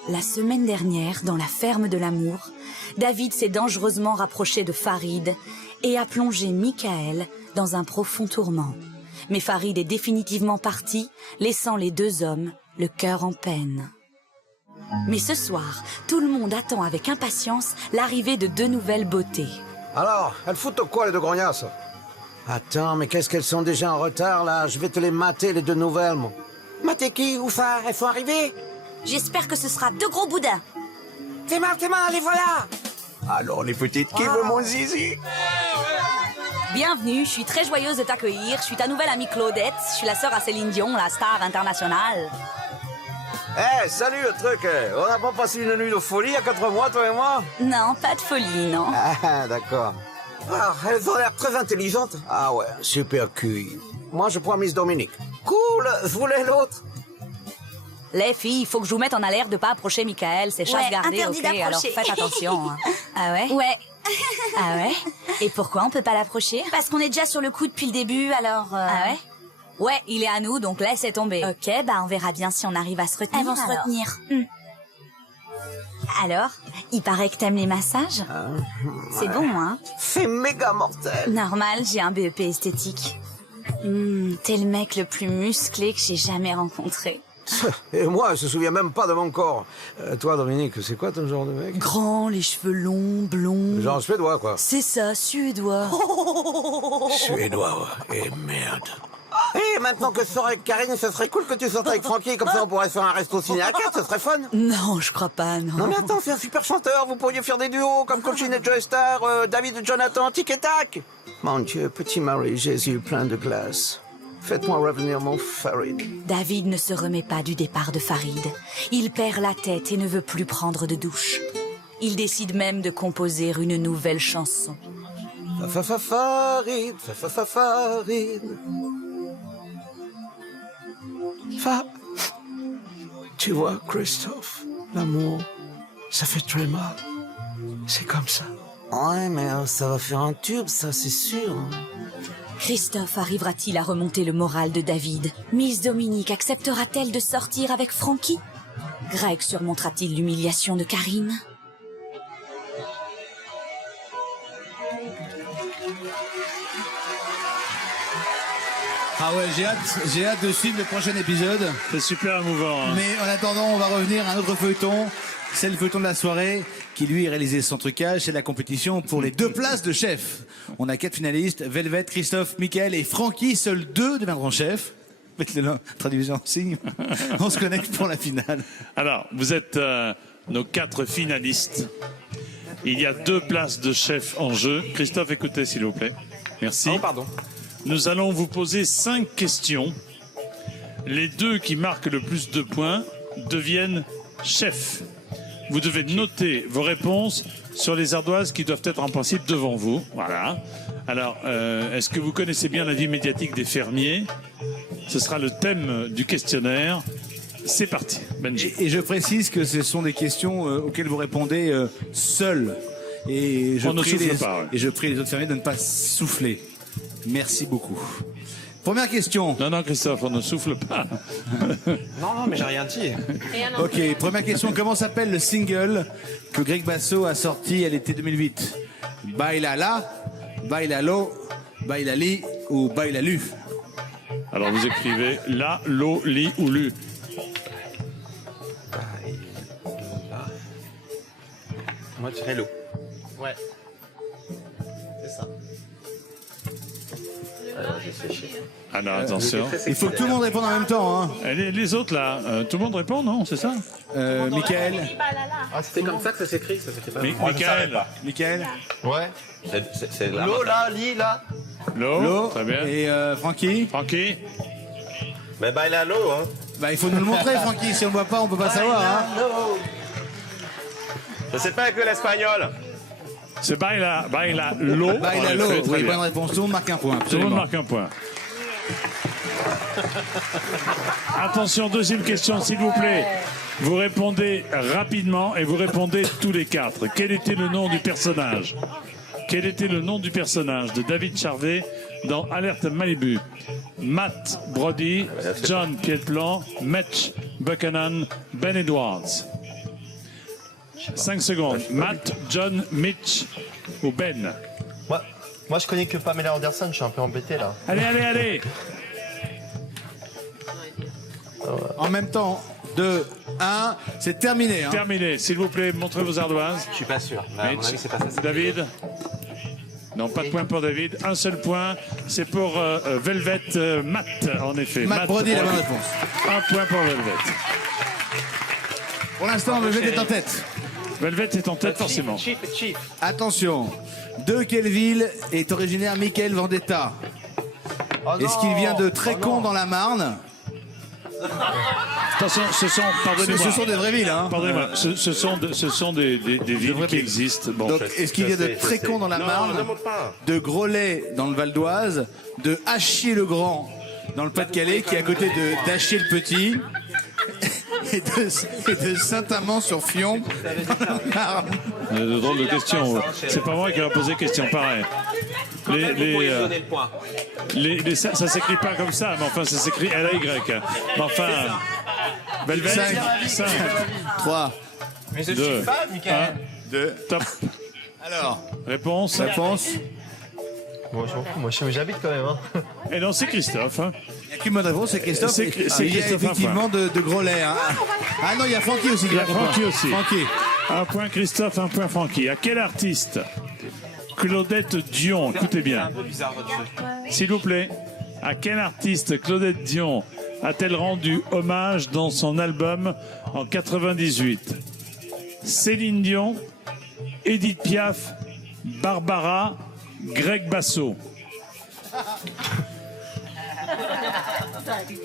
La semaine dernière, dans la ferme de l'amour, David s'est dangereusement rapproché de Farid et a plongé Mickaël dans un profond tourment. Mais Farid est définitivement parti, laissant les deux hommes le cœur en peine. Mais ce soir, tout le monde attend avec impatience l'arrivée de deux nouvelles beautés. Alors, elles foutent quoi, les deux grognasses? Attends, mais qu'est-ce qu'elles sont déjà en retard, là? Je vais te les mater, les deux nouvelles, moi. Mater qui, Oufa? Elles sont arrivées? J'espère que ce sera deux gros boudins. Tes mains, les voilà! Alors, les petites, qui veut mon zizi? Bienvenue, je suis très joyeuse de t'accueillir. Je suis ta nouvelle amie Claudette. Je suis la sœur à Céline Dion, la star internationale. Eh, salut, le truc. On n'a pas passé une nuit de folie il y a 4 mois, toi et moi? Non, pas de folie, non. Ah, d'accord. Alors, elles ont l'air très intelligentes. Ah ouais, super QI. Moi, je prends Miss Dominique. Cool, vous voulez l'autre? Les filles, il faut que je vous mette en alerte de pas approcher Mickaël, c'est chasse gardée, ok? Alors faites attention. Hein. Ah ouais? Ouais. Ah ouais? Et pourquoi on peut pas l'approcher? Parce qu'on est déjà sur le coup depuis le début, alors... Ah ouais? Ouais, il est à nous, donc laissez tomber. Ok, bah on verra bien si on arrive à se retenir. Elles vont se retenir. Alors, il paraît que t'aimes les massages? C'est bon, hein? C'est méga mortel. Normal, j'ai un BEP esthétique. T'es le mec le plus musclé que j'ai jamais rencontré. Et moi, je me souviens même pas de mon corps. Toi, Dominique, c'est quoi ton genre de mec? Grand, les cheveux longs, blonds. Genre suédois, quoi. C'est ça, suédois. Suédois, ouais. Et merde. Et maintenant que je sors avec Karine, ce serait cool que tu sortes avec Francky, comme ça on pourrait faire un resto ciné à 4, ce serait fun. Non, je crois pas, non. Non mais attends, c'est un super chanteur, vous pourriez faire des duos comme Colchin et Joe Star, David et Jonathan, tic et tac. Mon Dieu, petit Marie, Jésus plein de glace. Faites-moi revenir mon Farid. David ne se remet pas du départ de Farid. Il perd la tête et ne veut plus prendre de douche. Il décide même de composer une nouvelle chanson. Farid, Farid. Tu vois, Christophe, l'amour, ça fait très mal. C'est comme ça. Ouais, mais ça va faire un tube, ça, c'est sûr. Christophe arrivera-t-il à remonter le moral de David? Miss Dominique acceptera-t-elle de sortir avec Francky? Greg surmontera-t-il l'humiliation de Karine? Ah ouais, j'ai hâte de suivre le prochain épisode. C'est super émouvant. Hein. Mais en attendant, on va revenir à un autre feuilleton. C'est le feuilleton de la soirée qui, lui, réalisait son trucage. C'est la compétition pour les 2 places de chef. On a 4 finalistes, Velvet, Christophe, Mickaël et Francky. Seuls 2 deviendront chefs. Mettez la traduction en signe. On se connecte pour la finale. Alors, vous êtes nos 4 finalistes. Il y a 2 places de chef en jeu. Christophe, écoutez, s'il vous plaît. Merci. Oh, pardon. Nous allons vous poser 5 questions. Les 2 qui marquent le plus de points deviennent chefs. Vous devez noter vos réponses sur les ardoises qui doivent être en principe devant vous. Voilà. Alors, est-ce que vous connaissez bien la vie médiatique des fermiers? Ce sera le thème du questionnaire. C'est parti, Benji. Et je précise que ce sont des questions auxquelles vous répondez seul. Et je prie les autres fermiers de ne pas souffler. Merci beaucoup. Première question. Non, Christophe, on ne souffle pas. Non, mais j'ai rien dit. Ok, première question. Comment s'appelle le single que Greg Basso a sorti à l'été 2008? Baila la, Baila lo, Baila li ou Baila lu? Alors vous écrivez la, lo, li ou lu. Moi, je dirais l'eau. Ouais. C'est ça. Alors, réfléchis. Alors attention. Il faut que tout le monde réponde en même temps. Hein. Les autres là, tout le monde répond, non? C'est ça? Mickaël. Ah, c'était comme ça que ça s'écrit, ça s'écrit pas. Mickaël. Ouais. C'est là. L'eau, là, li, là. L'eau, très bien. Et Francky. Mais baila l'eau, hein. Bah, il faut nous le montrer, Francky. Si on ne voit pas, on peut pas savoir. Hein. Je sais pas que l'espagnol. C'est baila l'eau. Baila l'eau. Oui, bonne réponse. Tout le monde marque un point. Tout le monde marque un point. Attention, deuxième question, s'il vous plaît. Vous répondez rapidement et vous répondez tous les 4. Quel était le nom du personnage? Quel était le nom du personnage de David Charvet dans Alerte Malibu? Matt Brody, John Piedplan, Mitch Buchanan, Ben Edwards. 5 secondes. Matt, John, Mitch ou Ben? Moi, je connais que Pamela Anderson, je suis un peu embêté là. Allez. En même temps, 2, 1, c'est terminé. Hein. Terminé. S'il vous plaît, montrez vos ardoises. Je suis pas sûr. À mon avis, c'est pas ça. David? Non, pas de point pour David. Un seul point. C'est pour Velvet Matt, en effet. Matt Brody, la bonne réponse. Un point pour Velvet. Pour l'instant, Velvet est en tête. Velvet est en tête, forcément. Chief. Attention. De quelle ville est originaire Mickaël Vendetta? Est-ce qu'il vient de Trécon dans la Marne? Attention, pardonnez-moi. Ce sont des vraies villes, hein. Pardonnez-moi, ce sont des villes qui existent. Bon. Donc, est-ce qu'il vient de Trécon dans la Marne, de Grelais dans le Val d'Oise, de Hachier-le-Grand dans le Pas-de-Calais, qui est à côté de d'Hachier-le-Petit, et de Saint-Amand-sur-Fion dans la Marne? De drôles de questions. C'est pas moi qui ai posé question pareille. Ça s'écrit pas comme ça, mais enfin ça s'écrit L-A-Y. Mais enfin, Velvet, 5, 3, 2, 1, top. Alors, réponse. Moi, je m'en fous, moi j'habite quand même. Hein. Et non, c'est Christophe. Hein. Il n'y a qu'une bonne réponse, c'est Christophe. C'est il y a effectivement de Grelais. Hein. Ah non, il y a Francky aussi. Il y a Francky aussi. Francky. Un point Christophe, un point Francky. À quel artiste Claudette Dion, écoutez bien. S'il vous plaît, à quel artiste Claudette Dion a-t-elle rendu hommage dans son album en 98? Céline Dion, Edith Piaf, Barbara, Greg Basso.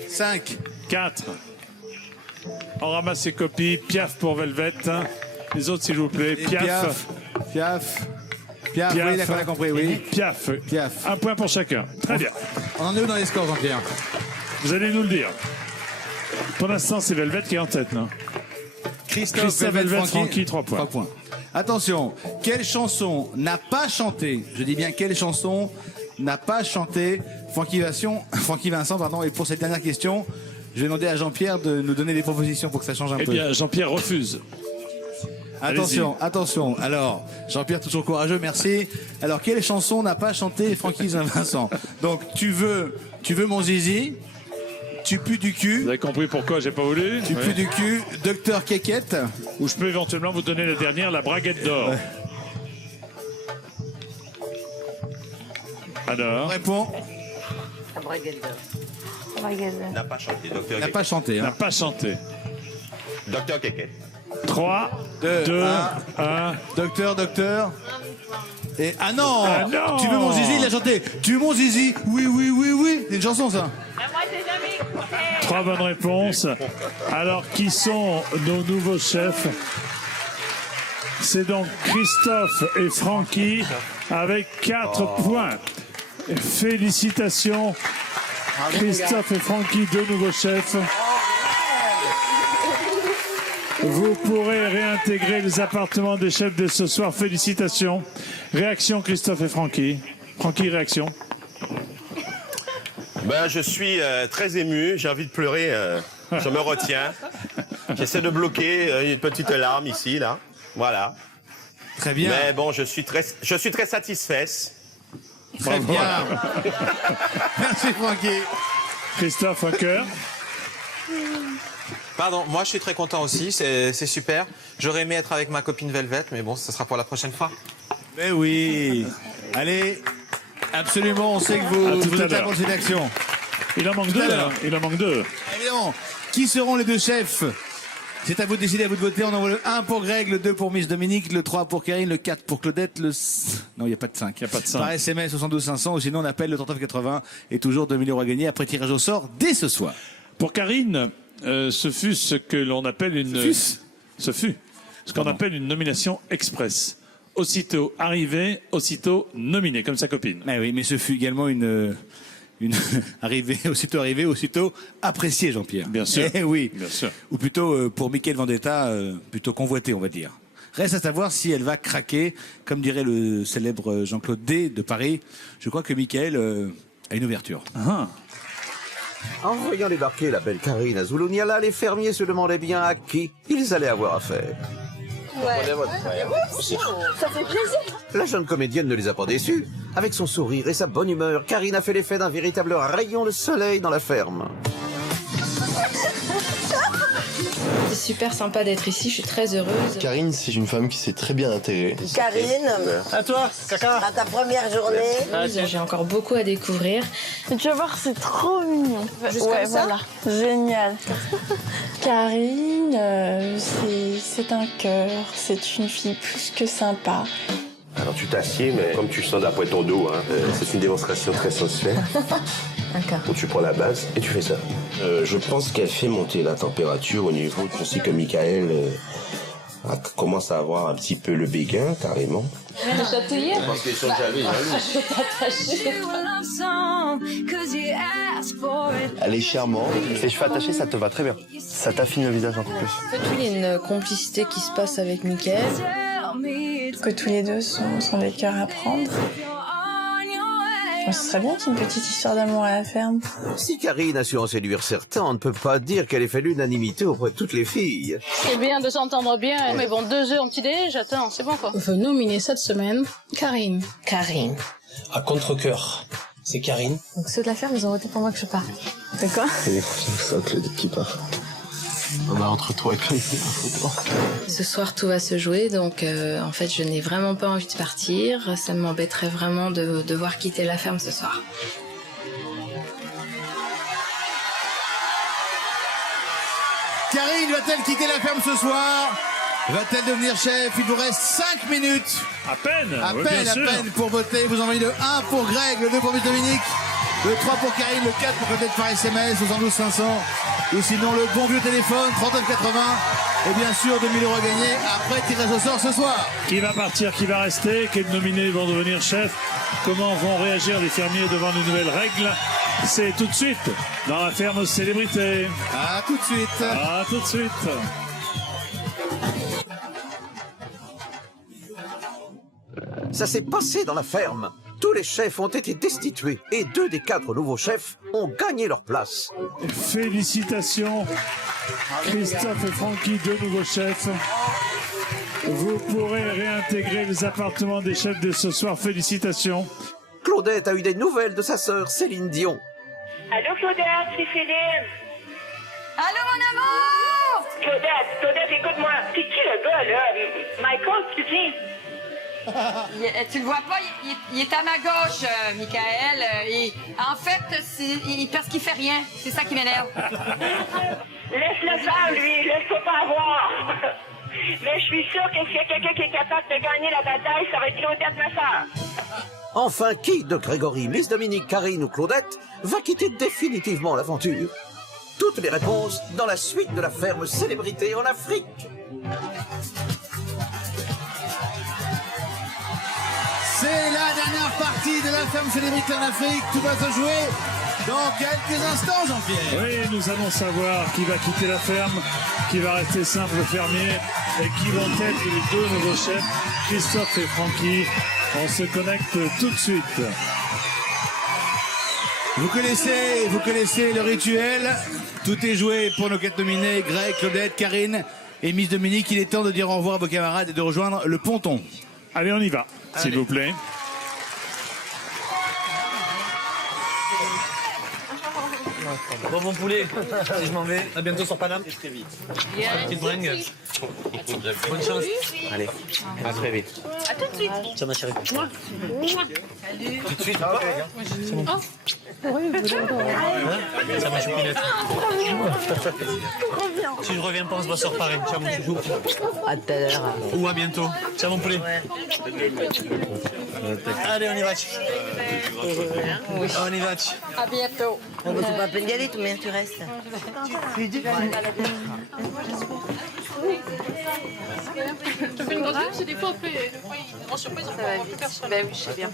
5, 4. On ramasse ses copies. Piaf pour Velvet. Les autres, s'il vous plaît. Piaf. Oui, d'accord, on a compris, oui. Piaf. Un point pour chacun. Très bien. On en est où dans les scores, Jean-Pierre? Vous allez nous le dire. Pour l'instant, c'est Velvet qui est en tête, non? Christophe Velvet, Francky, 3 points. 3 points. Attention, quelle chanson n'a pas chanté? Je dis bien quelle chanson n'a pas chanté Francky Vincent, pardon. Et pour cette dernière question, je vais demander à Jean-Pierre de nous donner des propositions pour que ça change un peu. Eh bien, Jean-Pierre refuse. Attention, attention. Alors, Jean-Pierre, toujours courageux, merci. Alors, quelle chanson n'a pas chanté Francky Vincent? Donc, tu veux mon zizi, tu pues du cul. Vous avez compris pourquoi j'ai pas voulu? Tu pues du cul, Docteur Kékette. Ou je peux éventuellement vous donner la dernière, la braguette d'or. Ouais. Alors. Réponds. La braguette d'or. N'a pas chanté, docteur. N'a pas chanté. N'a pas chanté. Docteur Kéké. 3, 2, 1. Docteur. Et ah non, non. Tu veux mon zizi, il a chanté. Tu veux mon zizi, oui. C'est une chanson ça. Moi, j'ai jamais écouté. 3 bonnes réponses. Alors, qui sont nos nouveaux chefs? C'est donc Christophe et Francky avec 4 points. Félicitations. Christophe et Francky, 2 nouveaux chefs. Vous pourrez réintégrer les appartements des chefs de ce soir. Félicitations. Réaction, Christophe et Francky. Francky, réaction. Ben, je suis très ému. J'ai envie de pleurer. Je me retiens. J'essaie de bloquer une petite larme ici, là. Voilà. Très bien. Mais bon, je suis très satisfait. Très bien. Merci Francky. Christophe, un cœur. Pardon, moi je suis très content aussi, c'est super. J'aurais aimé être avec ma copine Velvet, mais bon, ça sera pour la prochaine fois. Mais oui. Allez, absolument, on sait que vous êtes à bonne action. Il en manque 2. Il en manque 2. Évidemment. Qui seront les 2 chefs? C'est à vous de décider, à vous de voter. On envoie le 1 pour Greg, le 2 pour Miss Dominique, le 3 pour Karine, le 4 pour Claudette, le... Non, il n'y a pas de 5. Il n'y a pas de 5. Par SMS 72 500, ou sinon on appelle le 3980 et toujours 2 000 € à gagner après tirage au sort dès ce soir. Pour Karine, ce fut ce que l'on appelle une... Ce fut ce qu'on appelle une nomination express. Aussitôt arrivé, aussitôt nominé, comme sa copine. Mais oui, mais ce fut également une arrivée, aussitôt appréciée, Jean-Pierre. Bien sûr. Eh oui. Bien sûr. Ou plutôt, pour Mickaël Vendetta, plutôt convoitée, on va dire. Reste à savoir si elle va craquer, comme dirait le célèbre Jean-Claude D de Paris. Je crois que Mickaël a une ouverture. Ah. En voyant débarquer la belle Karine à Zoulouniala, les fermiers se demandaient bien à qui ils allaient avoir affaire. Ça fait plaisir. La jeune comédienne ne les a pas déçus. Avec son sourire et sa bonne humeur, Karine a fait l'effet d'un véritable rayon de soleil dans la ferme. C'est super sympa d'être ici, je suis très heureuse. Karine, c'est une femme qui s'est très bien intégrée. Karine, À toi, caca. à ta première journée. J'ai encore beaucoup à découvrir. Tu vas voir, c'est trop mignon. Juste comme ça voilà. Génial. Karine, c'est un cœur. C'est une fille plus que sympa. Alors tu t'assieds, mais comme tu sens d'après ton dos, hein, c'est une démonstration très sensuelle. D'accord. Donc tu prends la base et tu fais ça. Je pense qu'elle fait monter la température au niveau. On sait que Mickaël commence à avoir un petit peu le béguin, carrément. Je vais te chatouiller. Je pense qu'ils sont javis, hein, Je vais t'attacher. Elle est charmante. Les cheveux attachés, ça te va très bien. Ça t'affine le visage encore plus. En fait, oui, il y a une complicité qui se passe avec Mickaël. Que tous les deux sont des cœurs à prendre. Ce serait bien qu'il y ait une petite histoire d'amour à la ferme. Si Karine a su en séduire certains, on ne peut pas dire qu'elle ait fait l'unanimité auprès de toutes les filles. C'est bien de s'entendre bien, mais bon, 2 œufs en petit déj, j'attends, c'est bon quoi. On veut nominer cette semaine Karine. Karine. À contre-cœur, c'est Karine. Donc ceux de la ferme, ils ont voté pour moi que je parte. C'est quoi? C'est ça, Claudette qui part. On a entre toi et Claudette. Ce soir, tout va se jouer, donc en fait, je n'ai vraiment pas envie de partir. Ça m'embêterait vraiment de devoir quitter la ferme ce soir. Karine va-t-elle quitter la ferme ce soir? Va-t-elle devenir chef? Il vous reste 5 minutes. À peine. À oui, peine, bien à sûr. peine pour voter. Vous envoyez le 1 pour Greg, le 2 pour Miss Dominique, le 3 pour Karine, le 4 pour peut-être par SMS, 72 500. Ou sinon le bon vieux téléphone, 3980. Et bien sûr, 2 000 € à gagner après tirage au sort ce soir. Qui va partir, qui va rester, quels nominés vont devenir chefs, comment vont réagir les fermiers devant les nouvelles règles. C'est tout de suite dans la ferme célébrité. À tout de suite. À tout de suite. Ça s'est passé dans la ferme. Tous les chefs ont été destitués et 2 des 4 nouveaux chefs ont gagné leur place. Félicitations, Christophe et Francky, 2 nouveaux chefs. Vous pourrez réintégrer les appartements des chefs de ce soir. Félicitations. Claudette a eu des nouvelles de sa sœur Céline Dion. Allô, Claudette, c'est Céline. Allô, mon amour! Claudette, écoute-moi. C'est qui le gars, là? Michael, tu dis? Tu le vois pas, il est à ma gauche, Michael. En fait, parce qu'il fait rien. C'est ça qui m'énerve. Laisse-le faire, lui. Laisse-toi pas avoir. Mais je suis sûre que s'il y a quelqu'un qui est capable de gagner la bataille, ça va être Claudette, ma sœur. Enfin, qui de Grégory, Miss Dominique, Karine ou Claudette va quitter définitivement l'aventure? Toutes les réponses dans la suite de la ferme Célébrité en Afrique. C'est la dernière partie de la ferme Célébrité en Afrique. Tout va se jouer dans quelques instants, Jean-Pierre. Oui, nous allons savoir qui va quitter la ferme, qui va rester simple fermier et qui vont être les deux nouveaux chefs, Christophe et Francky. On se connecte tout de suite. Vous connaissez le rituel. Tout est joué pour nos 4 nominés, Greg, Claudette, Karine et Miss Dominique. Il est temps de dire au revoir à vos camarades et de rejoindre le ponton. Allez, on y va, s'il vous plaît. Bon, mon poulet, je m'en vais. À bientôt sur Paname. Très vite. Petite bringue. Bonne chance. Allez, à très vite. À tout de suite. Tiens, ma chérie. Salut. Tout de suite, pas c'est bon. Ça ma choupinette. Si je reviens pas, on se voit sur Paris. Ciao, mon chouchou. À tout à l'heure. Ou à bientôt. Ciao, mon poulet. Allez, on y va. On y va. À bientôt. On ne pas à peine d'y aller, combien tu restes? Tu fais une grosse lune, c'est des fois, après, en surprise, on prend un peu personne. Ben oui, je sais bien.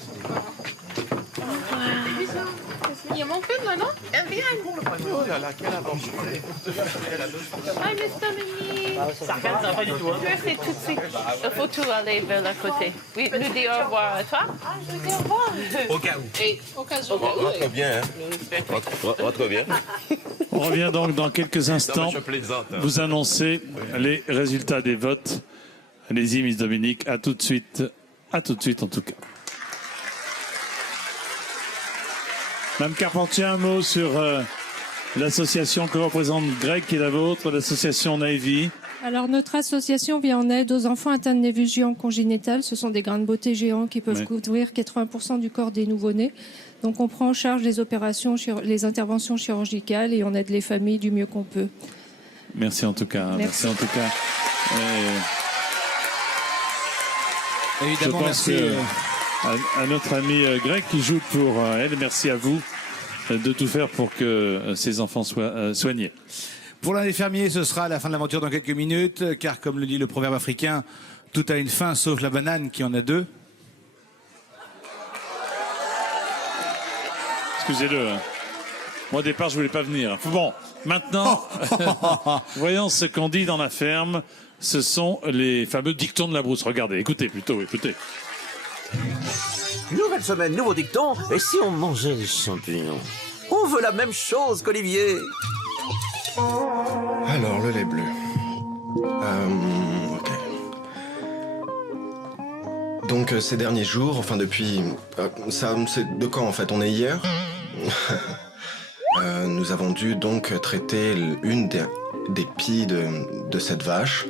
Il y a mon film là, non? Oh là là, quelle aventure. Hi, Mr. Mimi. Ça regarde, ça va pas du tout. Hein. Tu as fait tout de suite. Il faut tout aller vers le côté. Oui, nous dire au revoir à toi. Ah, je dis au revoir. Au cas où. Et au cas où. Rentre bien, hein. Rentre bien. On revient donc dans quelques instants. Non, je plaisante, hein. Vous annoncer les résultats des votes. Allez-y, Miss Dominique. À tout de suite. À tout de suite, en tout cas. Mme Carpentier, un mot sur l'association que représente Greg, qui est la vôtre, l'association Navy. Alors, notre association vient en aide aux enfants atteints de névus géants congénitales. Ce sont des grains de beauté géants qui peuvent couvrir 80% du corps des nouveau-nés. Donc, on prend en charge les opérations, les interventions chirurgicales et on aide les familles du mieux qu'on peut. Merci en tout cas. Merci en tout cas. Évidemment, je pense merci. à notre ami Greg qui joue pour elle. Merci à vous de tout faire pour que ces enfants soient soignés. Pour l'un des fermiers, ce sera la fin de l'aventure dans quelques minutes, car comme le dit le proverbe africain, tout a une fin sauf la banane qui en a deux. Excusez-le. Moi, au départ, je voulais pas venir. Bon, maintenant, voyons ce qu'on dit dans la ferme. Ce sont les fameux dictons de la brousse. Regardez, écoutez plutôt, écoutez. Nouvelle semaine, nouveau dicton. Et si on mangeait des champignons? On veut la même chose qu'Olivier. Alors, le lait bleu. Ok. Donc, ces derniers jours, enfin depuis... ça, c'est de quand, en fait? On est hier. Nous avons dû donc traiter une des pies de cette vache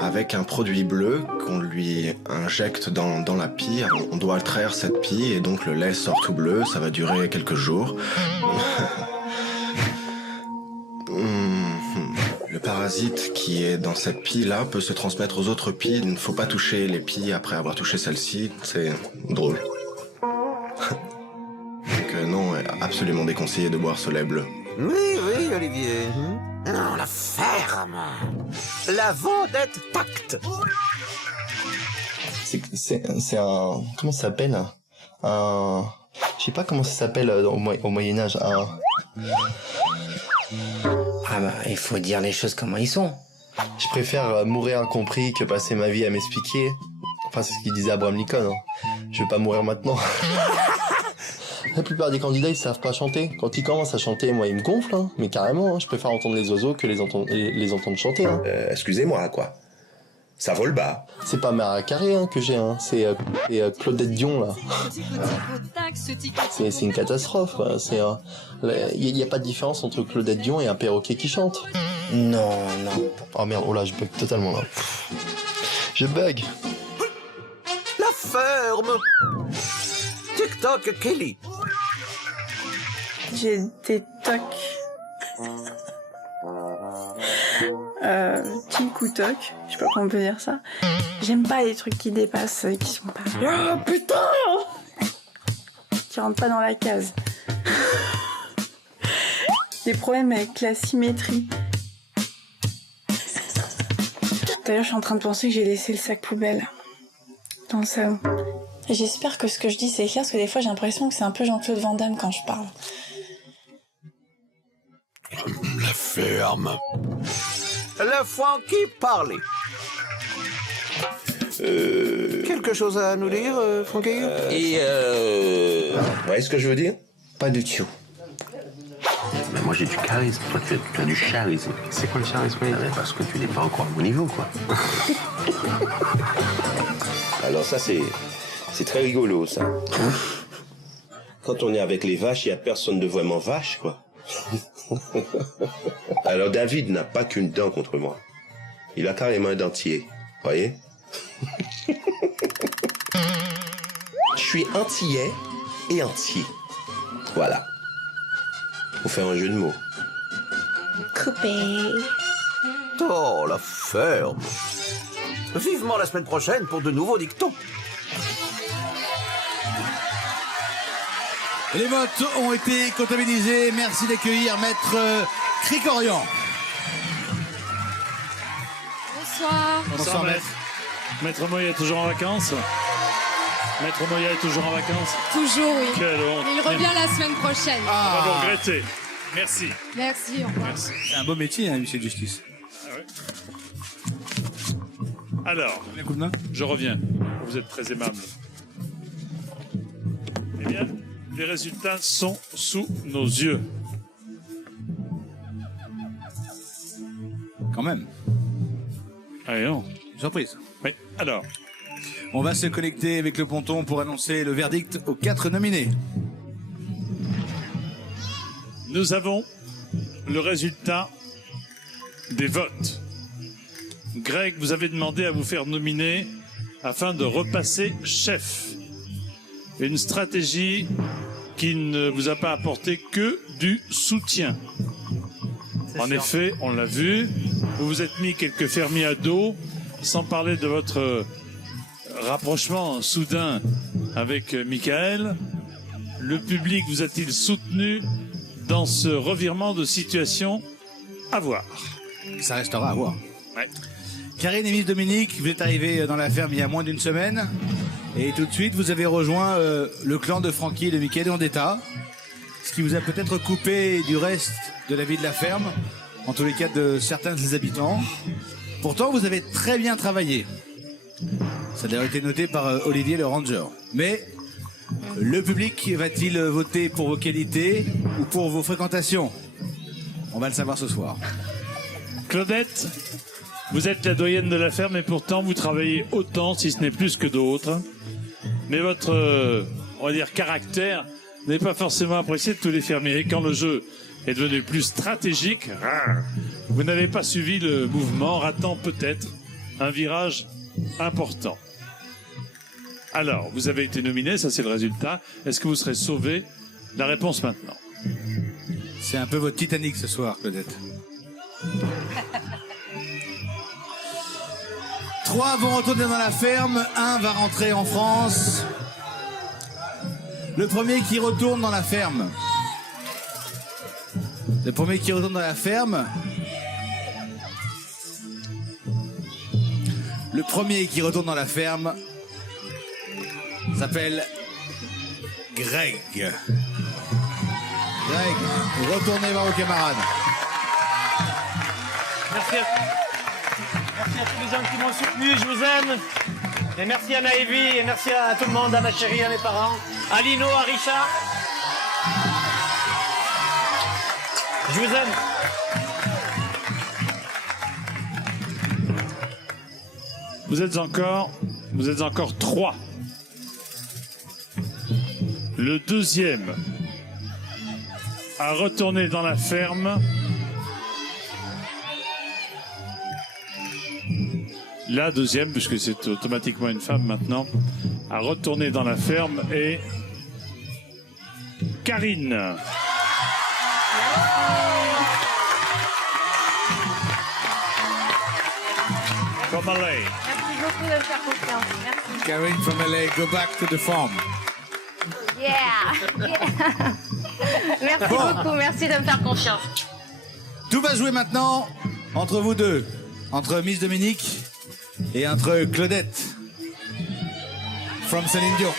avec un produit bleu qu'on lui injecte dans la pie. On doit traire cette pie et donc le lait sort tout bleu. Ça va durer quelques jours. Le parasite qui est dans cette pie-là peut se transmettre aux autres pies. Il ne faut pas toucher les pies après avoir touché celle-ci. C'est drôle. Donc non, absolument déconseillé de boire ce lait bleu. Oui, oui, Olivier. Non, la ferme. La vendette tacte. C'est un... Comment ça s'appelle? Un... Je sais pas comment ça s'appelle au Moyen-Âge. Un... Ah bah, il faut dire les choses comment ils sont. Je préfère mourir incompris que passer ma vie à m'expliquer. Enfin, c'est ce qu'il disait Abraham Lincoln. Hein. Je vais pas mourir maintenant. La plupart des candidats, ils savent pas chanter. Quand ils commencent à chanter, moi, ils me gonflent, hein. Mais carrément, hein. Je préfère entendre les oiseaux que les entendre chanter. Hein. Excusez-moi, quoi. Ça vole bas. C'est pas Mara Carré hein, que j'ai, hein. C'est Claudette Dion là. C'est une catastrophe. Il n'y a pas de différence entre Claudette Dion et un perroquet qui chante. Non. Oh merde, oh là, je bug totalement là. Je bug. La ferme. TikTok, Kelly. J'ai des tocs. Tic ou toc, je sais pas comment on peut dire ça. J'aime pas les trucs qui dépassent, qui sont pas... Oh putain, qui rentrent pas dans la case. Des problèmes avec la symétrie. D'ailleurs, je suis en train de penser que j'ai laissé le sac poubelle dans le salon. Et j'espère que ce que je dis c'est clair, parce que des fois j'ai l'impression que c'est un peu Jean-Claude Van Damme quand je parle. La ferme. Le Francky parlait. Quelque chose à nous dire, Francky? Vous voyez ce que je veux dire? Pas du tout. Mais moi j'ai du charisme, toi tu as du charisme. C'est quoi le charisme? Parce que tu n'es pas encore à mon niveau, quoi. Alors ça c'est très rigolo, ça. Quand on est avec les vaches, il n'y a personne de vraiment vache, quoi. Alors David n'a pas qu'une dent contre moi. Il a carrément un dentier, voyez. Je suis antillais et entier. Voilà. Pour faire un jeu de mots. Coupé. Oh, la ferme. Vivement la semaine prochaine pour de nouveaux dictons. Les votes ont été comptabilisés. Merci d'accueillir Maître Krikorian. Bonsoir. Bonsoir, maître. Maître Moya est toujours en vacances. Maître Moya est toujours en vacances. Toujours, oui. Quelle honte. Il revient la semaine prochaine. On va vous regretter. Merci. Merci, au revoir. Merci. C'est un beau métier, hein, huissier de justice. Ah ouais. Alors, un coup de main. Je reviens. Vous êtes très aimable. Eh bien, les résultats sont sous nos yeux. Quand même. Allez, non. Surprise. Oui, alors. On va se connecter avec le ponton pour annoncer le verdict aux 4 nominés. Nous avons le résultat des votes. Greg, vous avez demandé à vous faire nominer afin de repasser chef. Une stratégie qui ne vous a pas apporté que du soutien. En effet, on l'a vu, vous vous êtes mis quelques fermiers à dos, sans parler de votre rapprochement soudain avec Michael. Le public vous a-t-il soutenu dans ce revirement de situation? À voir. Ça restera à voir. Ouais. Karine et Miss Dominique, vous êtes arrivés dans la ferme il y a moins d'une semaine. Et tout de suite, vous avez rejoint le clan de Francky et de Michael Vendetta. Ce qui vous a peut-être coupé du reste de la vie de la ferme, en tous les cas de certains de ses habitants. Pourtant, vous avez très bien travaillé. Ça a d'ailleurs été noté par Olivier le Ranger. Mais le public va-t-il voter pour vos qualités ou pour vos fréquentations? On va le savoir ce soir. Claudette, vous êtes la doyenne de la ferme et pourtant vous travaillez autant, si ce n'est plus que d'autres. Mais votre, on va dire, caractère n'est pas forcément apprécié de tous les fermiers. Et quand le jeu est devenu plus stratégique, vous n'avez pas suivi le mouvement, ratant peut-être un virage important. Alors, vous avez été nominé, ça c'est le résultat. Est-ce que vous serez sauvé? La réponse maintenant. C'est un peu votre Titanic ce soir, Claudette. 3 vont retourner dans la ferme, 1 va rentrer en France. Le premier qui retourne dans la ferme. Le premier qui retourne dans la ferme. Le premier qui retourne dans la ferme s'appelle Greg. Greg, retournez voir vos camarades. Merci à tous les gens qui m'ont soutenu, je vous aime. Et merci à Naëvi, et merci à tout le monde, à ma chérie, à mes parents, à Lino, à Richard. Je vous aime. Vous êtes encore 3. Le deuxième à retourner dans la ferme. La deuxième, puisque c'est automatiquement une femme maintenant, à retourner dans la ferme est Karine. From LA. Merci beaucoup de me faire confiance. Merci. Karine from LA, go back to the farm. Yeah. Merci Bon. beaucoup, merci de me faire confiance. Tout va jouer maintenant entre vous deux, entre Miss Dominique et entre Claudette from Céline Dion.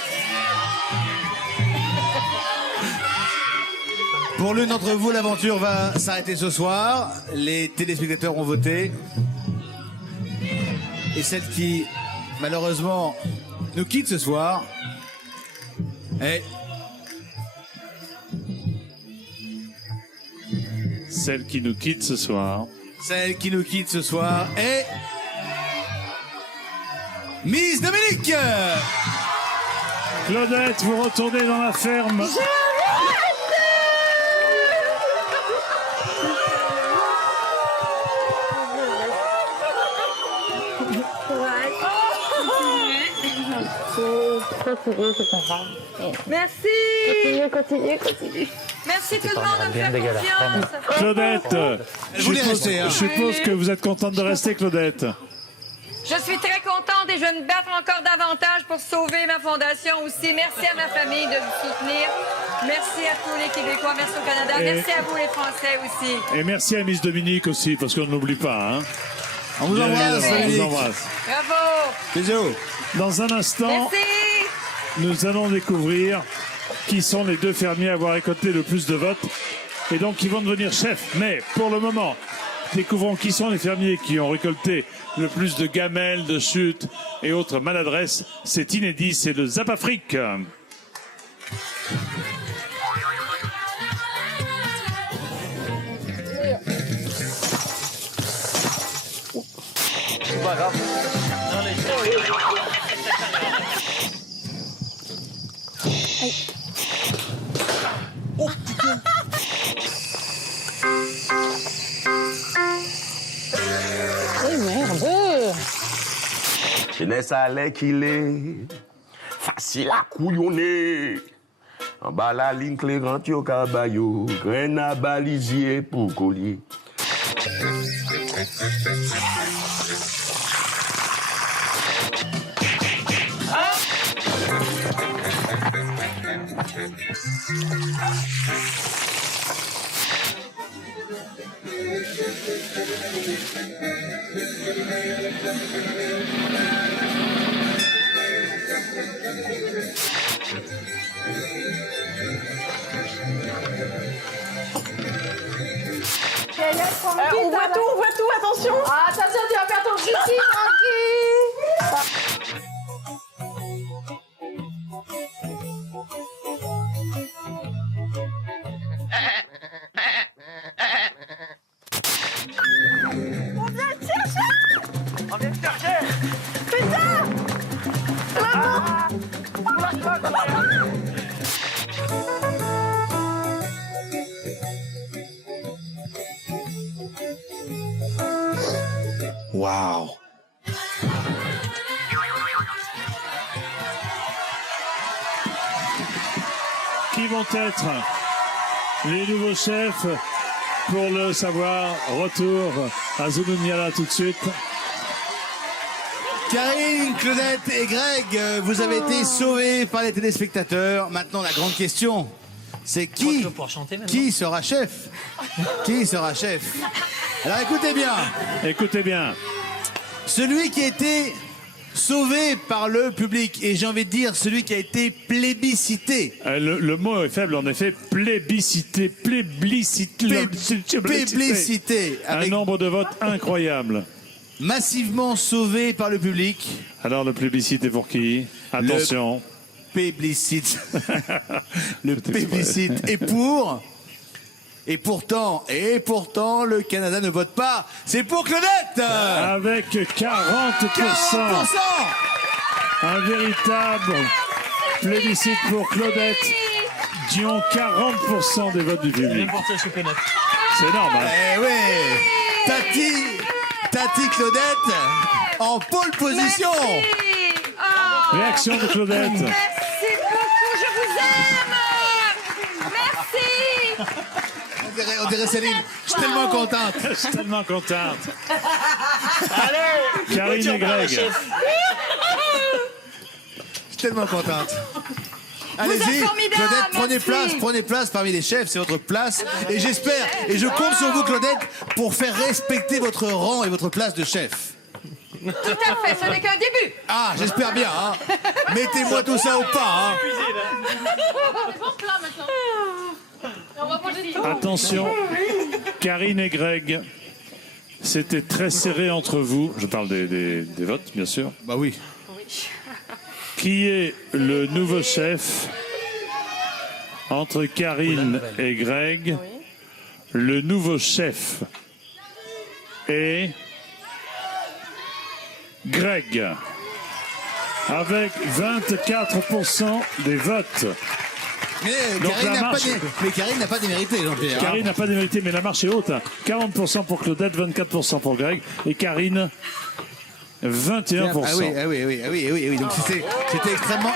Pour l'une d'entre vous, l'aventure va s'arrêter ce soir. Les téléspectateurs ont voté. Et celle qui, malheureusement, nous quitte ce soir est... Celle qui nous quitte ce soir. Celle qui nous quitte ce soir est... Miss Dominique. Claudette, vous retournez dans la ferme. Merci. Continue. Merci tout le monde de me faire confiance. Claudette, Elle voulait rester, hein. je suppose que vous êtes contente de rester, Claudette. Je suis très contente et je vais me battre encore davantage pour sauver ma fondation aussi. Merci à ma famille de me soutenir. Merci à tous les Québécois, merci au Canada. Et- Merci à vous les Français aussi. Et merci à Miss Dominique aussi, parce qu'on ne l'oublie pas. Hein. On vous Bien embrasse, évidemment, on vous Dominique. embrasse. Bravo. Bisous. Dans un instant, Merci. nous allons découvrir qui sont les 2 fermiers à avoir récolté le plus de votes et donc qui vont devenir chefs. Mais pour le moment, découvrons qui sont les fermiers qui ont récolté le plus de gamelles, de chutes et autres maladresses. C'est inédit, c'est le Zap Afrique. C'est pas grave. Oh putain. Oh merde. Jeunesse à l'air qu'il est, facile à couillonner. En bas la ligne clairante yo cabayo, graine à balisier pour collier. On voit tout, attention. Ah, attention, tu vas faire ton pipi, tranquille. On vient te chercher. On vient te chercher. Putain. Waouh. Qui vont être les nouveaux chefs? Pour le savoir, retour à Zouloumiala tout de suite. Karine, Claudette et Greg, vous avez été sauvés par les téléspectateurs. Maintenant, la grande question, c'est qui sera chef? Qui sera chef? Alors écoutez bien. Écoutez bien. Celui qui a été sauvé par le public, et j'ai envie de dire celui qui a été plébiscité. Le mot est faible, en effet. Plébiscité. Plébiscité. Un nombre de votes incroyable. Massivement sauvé par le public. Alors, le plébiscite est pour qui? Attention. Plébiscite. Le plébiscite est pour Et pourtant, le Canada ne vote pas. C'est pour Claudette. Avec 40%. Un véritable plébiscite pour Claudette. Dion, 40% des votes du public. C'est énorme. Hein. Eh oui. Tati Claudette en pole position. Réaction de Claudette. Merci beaucoup, je vous aime. Merci. On dirait Céline. Je suis tellement contente. Je suis tellement contente. Allez, Karine et Greg. Je suis tellement contente. Allez-y, Claudette, prenez place parmi les chefs, c'est votre place. Et j'espère, et je compte sur vous, Claudette, pour faire respecter votre rang et votre place de chef. Tout à fait, ce n'est qu'un début. Ah, j'espère bien, hein. Mettez-moi tout ça au pas, hein. Attention, Karine et Greg, c'était très serré entre vous. Je parle des votes, bien sûr. Bah oui. Qui est le nouveau chef entre Karine et Greg? Le nouveau chef est Greg, avec 24% des votes. Mais Donc, Karine n'a pas démérité, Jean-Pierre. Karine n'a pas démérité, mais la marche est haute. 40% pour Claudette, 24% pour Greg. Et Karine, 21%. Ah oui. Donc c'était extrêmement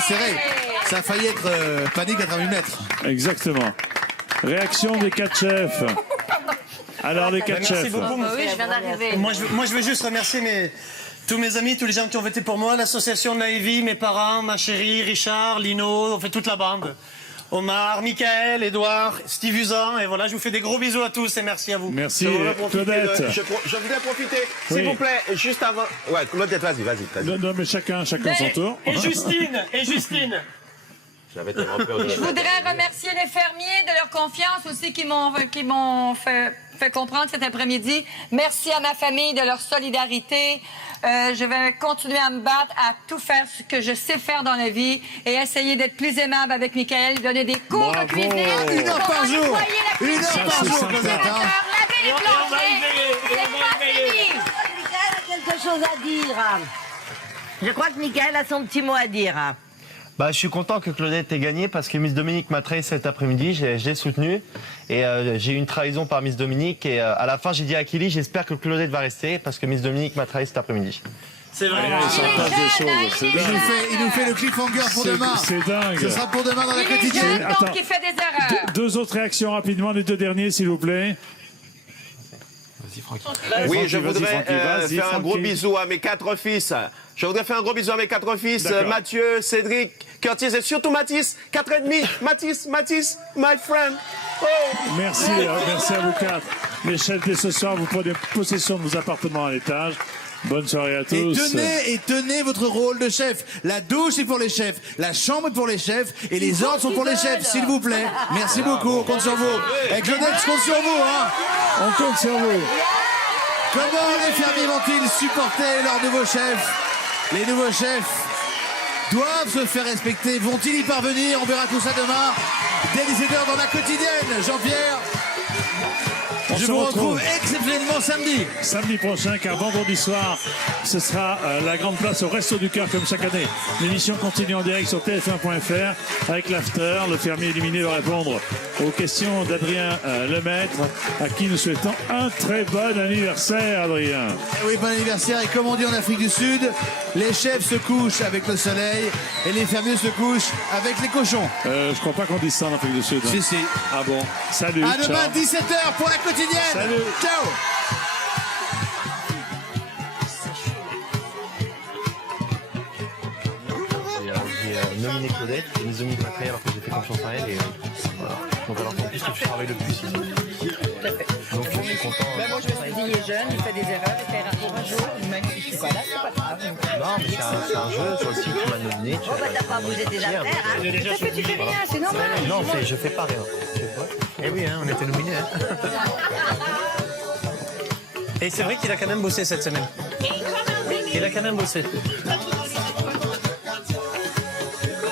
serré. Ça a failli être panique à 30 mètres. Exactement. Réaction des 4 chefs. Alors les 4 chefs. Merci beaucoup. Oui, je viens d'arriver. Moi, je veux juste remercier tous mes amis, tous les gens qui ont voté pour moi, l'association Naïvi, mes parents, ma chérie, Richard, Lino, on fait toute la bande. Omar, Michael, Edouard, Steve Usan, et voilà, je vous fais des gros bisous à tous et merci à vous. Merci, Claudette. Je voudrais profiter, s'il vous plaît, juste avant... Ouais, Claudette, vas-y. Non, mais chacun son tour. Et Justine. J'avais tellement peur de... Je voudrais remercier les fermiers de leur confiance aussi qui m'ont fait comprendre cet après-midi. Merci à ma famille de leur solidarité. Je vais continuer à me battre, à tout faire ce que je sais faire dans la vie et essayer d'être plus aimable avec Michael, donner des cours de cuisine. 1 heure par jour. 1 heure par jour, Claudette. Laver les planchers, c'est pas fini. Michael a quelque chose à dire. Je crois que Michael a son petit mot à dire. Bah, je suis content que Claudette ait gagné parce que Miss Dominique m'a trahi cet après-midi, je l'ai soutenue et j'ai eu une trahison par Miss Dominique et à la fin j'ai dit à Kili, j'espère que Claudette va rester parce que Miss Dominique m'a trahi cet après-midi. C'est vrai. Il nous fait le cliffhanger pour demain. C'est dingue. Ce sera pour demain dans la quotidienne. Donc il fait des erreurs. Deux autres réactions rapidement, les deux derniers s'il vous plaît. Oui, je voudrais faire un gros bisou à mes 4 fils. Je voudrais faire un gros bisou à mes 4 fils, Mathieu, Cédric, Curtis et surtout Mathis, 4 et demi. Mathis, my friend. Oh. Merci à vous 4. Les chefs, dès ce soir, vous prenez possession de vos appartements à l'étage. Bonne soirée à tous. Et tenez votre rôle de chef. La douche est pour les chefs, la chambre est pour les chefs et les ordres sont pour les chefs, s'il vous plaît. Merci beaucoup, on compte sur vous. Et Claudette, je compte sur vous, hein. On compte sur vous. Comment les fermiers vont-ils supporter leur nouveau chef? Les nouveaux chefs doivent se faire respecter. Vont-ils y parvenir? On verra tout ça demain, dès 17h dans la quotidienne. Jean-Pierre, je vous retrouve exceptionnellement samedi. Samedi prochain, car vendredi soir, ce sera la grande place au Resto du Cœur comme chaque année. L'émission continue en direct sur tf1.fr avec l'after. Le fermier éliminé va répondre aux questions d'Adrien Lemaître, à qui nous souhaitons un très bon anniversaire, Adrien. Oui, bon anniversaire. Et comme on dit en Afrique du Sud, les chefs se couchent avec le soleil et les fermiers se couchent avec les cochons. Je crois pas qu'on dise ça en Afrique du Sud. Si. Ah bon. Salut. À demain 17h pour la quotidienne. Salut. Ciao. J'ai nominé Claudette, Miss Dominique m'a trahi alors que j'ai fait confiance en elle et voilà. Donc alors qu'en plus que je travaille le plus ici. Tout à fait. Donc je suis content. Moi je me suis dit, il est jeune, il fait des erreurs, il fait un jour, même si je suis pas là, c'est pas grave. Non, mais c'est un jeu, toi aussi tu m'as nominé. Oh, bah t'as pas bougé tes affaires, hein. Peut-être que tu fais rien, c'est normal. Non, je fais pas rien. Eh oui, on était nominés. Et c'est vrai qu'il a quand même bossé cette semaine. Il a quand même bossé.